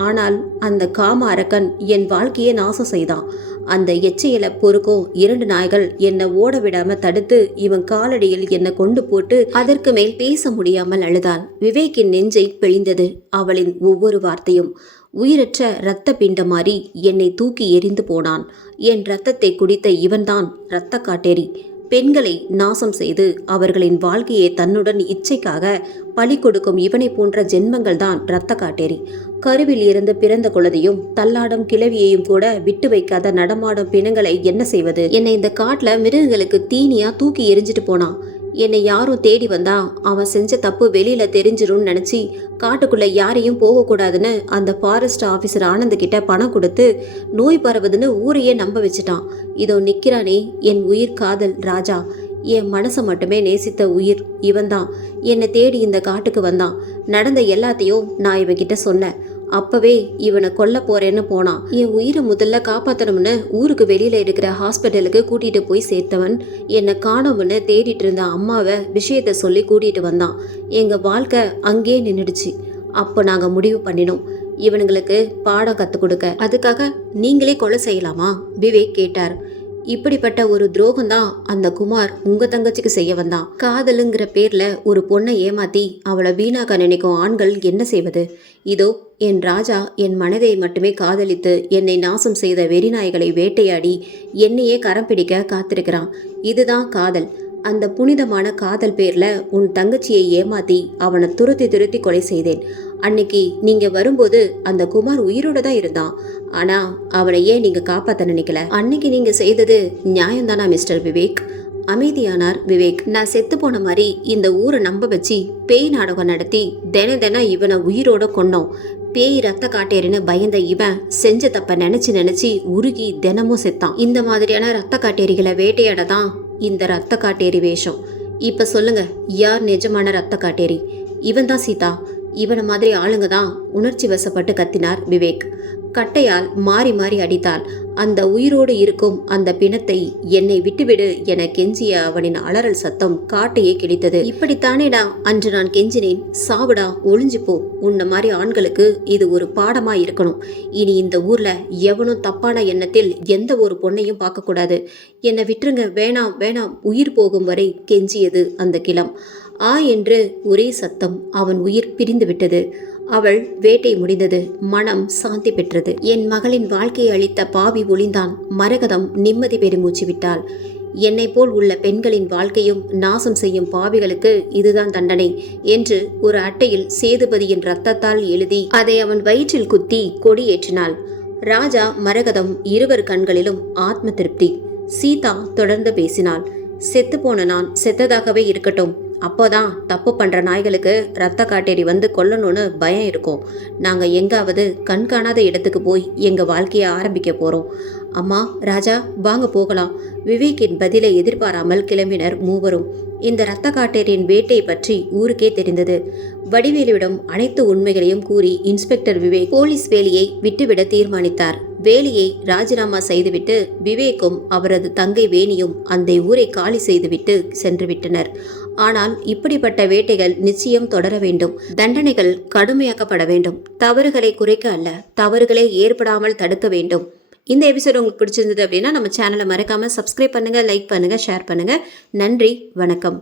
ஆனால் அந்த காம அரக்கன் என் வாழ்க்கையை நாசம் செய்தான். அந்த எச்சையில பொறுக்கும் 2 நாய்கள் என்னை ஓட விடாம தடுத்து இவன் காலடியில் என்னை கொண்டு போட்டு அதற்கு மேல் பேச முடியாமல் அழுதாள். விவேக்கின் நெஞ்சை பிழிந்தது அவளின் ஒவ்வொரு வார்த்தையும். உயிரற்ற இரத்த பிண்டமாறி என்னை தூக்கி எறிந்து போனான். என் இரத்தத்தை குடித்த இவன்தான் இரத்த காட்டேரி. பெண்களை நாசம் செய்து அவர்களின் வாழ்க்கையை தன்னுடன் இச்சைக்காக பலி கொடுக்கும் இவனை போன்ற ஜென்மங்கள் தான் இரத்த காட்டேரி. கருவில் இருந்து பிறந்த குழந்தையும் தள்ளாடும் கிழவியையும் கூட விட்டு வைக்காத நடமாடும் பிணங்களை என்ன செய்வது? என்னை இந்த காட்டுல மிருகங்களுக்கு தீனியா தூக்கி எரிஞ்சிட்டு போனான். என்னை யாரும் தேடி வந்தா அவன் செஞ்ச தப்பு வெளியில தெரிஞ்சிரும்னு நினைச்சி காட்டுக்குள்ள யாரையும் போகக்கூடாதுன்னு அந்த ஃபாரஸ்ட் ஆஃபீஸர் ஆனந்த் கிட்ட பணம் கொடுத்து நோய் பரவுதுன்னு ஊரையே நம்ப வச்சுட்டான். இதோ நிக்கிறானே என் உயிர் காதல் ராஜா. என் மனசை மட்டுமே நேசித்த உயிர் இவன்தான். என்னை தேடி இந்த காட்டுக்கு வந்தான். நடந்த எல்லாத்தையும் நான் இவன்கிட்ட சொன்னேன். அப்பவே இவனை கொல்ல போறேன்னு போனான். என் உயிரை முதல்ல காப்பாற்றணும்னு ஊருக்கு வெளியில இருக்கிற ஹாஸ்பிட்டலுக்கு கூட்டிட்டு போய் சேர்த்தவன் என்னை காணோம்னு தேடிட்டு இருந்த அம்மாவை விஷயத்த சொல்லி கூட்டிட்டு வந்தான். எங்க வாழ்க்கை அங்கேயே நின்றுடுச்சு. அப்போ நாங்க முடிவு பண்ணினோம் இவனுங்களுக்கு பாடம் கற்றுக் கொடுக்க. அதுக்காக நீங்களே கொலை செய்யலாமா? விவேக் கேட்டார். இப்படிப்பட்ட ஒரு துரோகம்தான் அந்த குமார் உங்க தங்கச்சிக்கு செய்ய வந்தான். காதலுங்கிற பேர்ல ஒரு பொண்ணை ஏமாத்தி அவளை வீணாக்க நினைக்கும் ஆண்கள் என்ன செய்வது? இதோ என் ராஜா என் மனதை மட்டுமே காதலித்து என்னை நாசம் செய்த வெறிநாய்களை வேட்டையாடி என்னையே கரம் பிடிக்க காத்திருக்கிறான். இதுதான் காதல். அந்த புனிதமான காதல் பேர்ல உன் தங்கச்சியை ஏமாத்தி அவனை துருத்தி கொலை செய்தேன். அன்னைக்கு நீங்க வரும்போது அந்த குமார் உயிரோட தான் இருந்தான். ஆனா அவனை ஏன் நீங்க காப்பாத்த நினைக்கல? அன்னைக்கு நீங்க செய்தது நியாயம்தானா மிஸ்டர் விவேக்? அமைதியானார் விவேக். நான் செத்து போன மாதிரி இந்த ஊரை நம்ப வச்சு பேய் நாடகம் நடத்தி தினம் இவனை உயிரோட கொன்னோம். பேய் ரத்த காட்டேரின்னு பயந்த இவன் செஞ்ச தப்ப நினைச்சு உருகி தினமும் செத்தான். இந்த மாதிரியான ரத்த காட்டேரிகளை வேட்டையாட தான் இந்த ரத்த காட்டேரி வேஷம். இப்ப சொல்லுங்க, யார் நிஜமான ரத்த காட்டேரி? இவன் தான் சீதா. இவனை மாதிரி ஆளுங்க தான் உணர்ச்சி வசப்பட்டு கத்தினார் விவேக். கட்டையால் மாறி மாறி அடித்தாள். அந்த உயிரோடு இருக்கும் அந்த பிணத்தை என்னை விட்டுவிடு என கெஞ்சிய அவனின் அலறல் சத்தம் காட்டையே கிழித்தது. இப்படித்தானேடா அன்று நான் கெஞ்சினேன். சாவுடா, ஒளிஞ்சு போ. உன்ன மாதிரி ஆண்களுக்கு இது ஒரு பாடமா இருக்கணும். இனி இந்த ஊர்ல எவனும் தப்பான எண்ணத்தில் எந்த ஒரு பொண்ணையும் பார்க்க கூடாது. என்னை விட்டுருங்க, வேணாம் வேணாம், உயிர் போகும் வரை கெஞ்சியது அந்த கிளம். ஆ என்று ஒரே சத்தம். அவன் உயிர் பிரிந்து விட்டது. அவள் வேட்டை முடிந்தது. மனம் சாந்தி பெற்றது. என் மகளின் வாழ்க்கையை அளித்த பாவி ஒளிந்தான். மரகதம் நிம்மதி பெருமூச்சு விட்டாள். என்னை போல் உள்ள பெண்களின் வாழ்க்கையும் நாசம் செய்யும் பாவிகளுக்கு இதுதான் தண்டனை என்று ஒரு அட்டையில் சேதுபதியின் ரத்தத்தால் எழுதி அதை அவன் வயிற்றில் குத்தி கொடியேற்றினாள். ராஜா, மரகதம் இருவர் கண்களிலும் ஆத்ம திருப்தி. சீதா தொடர்ந்து பேசினாள். செத்து போன நான் செத்ததாகவே இருக்கட்டும். அப்போதான் தப்பு பண்ணுற நாய்களுக்கு ரத்த காட்டேரி வந்து கொல்லணும்னு பயம் இருக்கும். நாங்கள் எங்காவது கண்காணாத இடத்துக்கு போய் எங்கள் வாழ்க்கையை ஆரம்பிக்க போகிறோம். அம்மா, ராஜா, வாங்க போகலாம். விவேக்கின் பதிலை எதிர்பாராமல் கிளம்பினர் மூவரும். இந்த ரத்த காட்டேரியின் வேட்டை பற்றி ஊருக்கே தெரிந்தது. வடிவேலுவிடம் அனைத்து உண்மைகளையும் கூறி இன்ஸ்பெக்டர் விவேக் போலீஸ் வேலையை விட்டுவிட தீர்மானித்தார். வேலையை ராஜினாமா செய்துவிட்டு விவேக்கும் அவரது தங்கை வேணியும் அந்த ஊரை காலி செய்துவிட்டு சென்று விட்டனர். ஆனால் இப்படிப்பட்ட வேட்டைகள் நிச்சயம் தொடர வேண்டும். தண்டனைகள் கடுமையாக்கப்பட வேண்டும். தவறுகளை குறைக்க அல்ல, தவறுகளே ஏற்படாமல் தடுக்க வேண்டும். இந்த எபிசோட் உங்களுக்கு பிடிச்சிருந்தது அப்படின்னா நம்ம சேனலை மறக்காம சப்ஸ்கிரைப் பண்ணுங்க, லைக் பண்ணுங்க, ஷேர் பண்ணுங்க. நன்றி, வணக்கம்.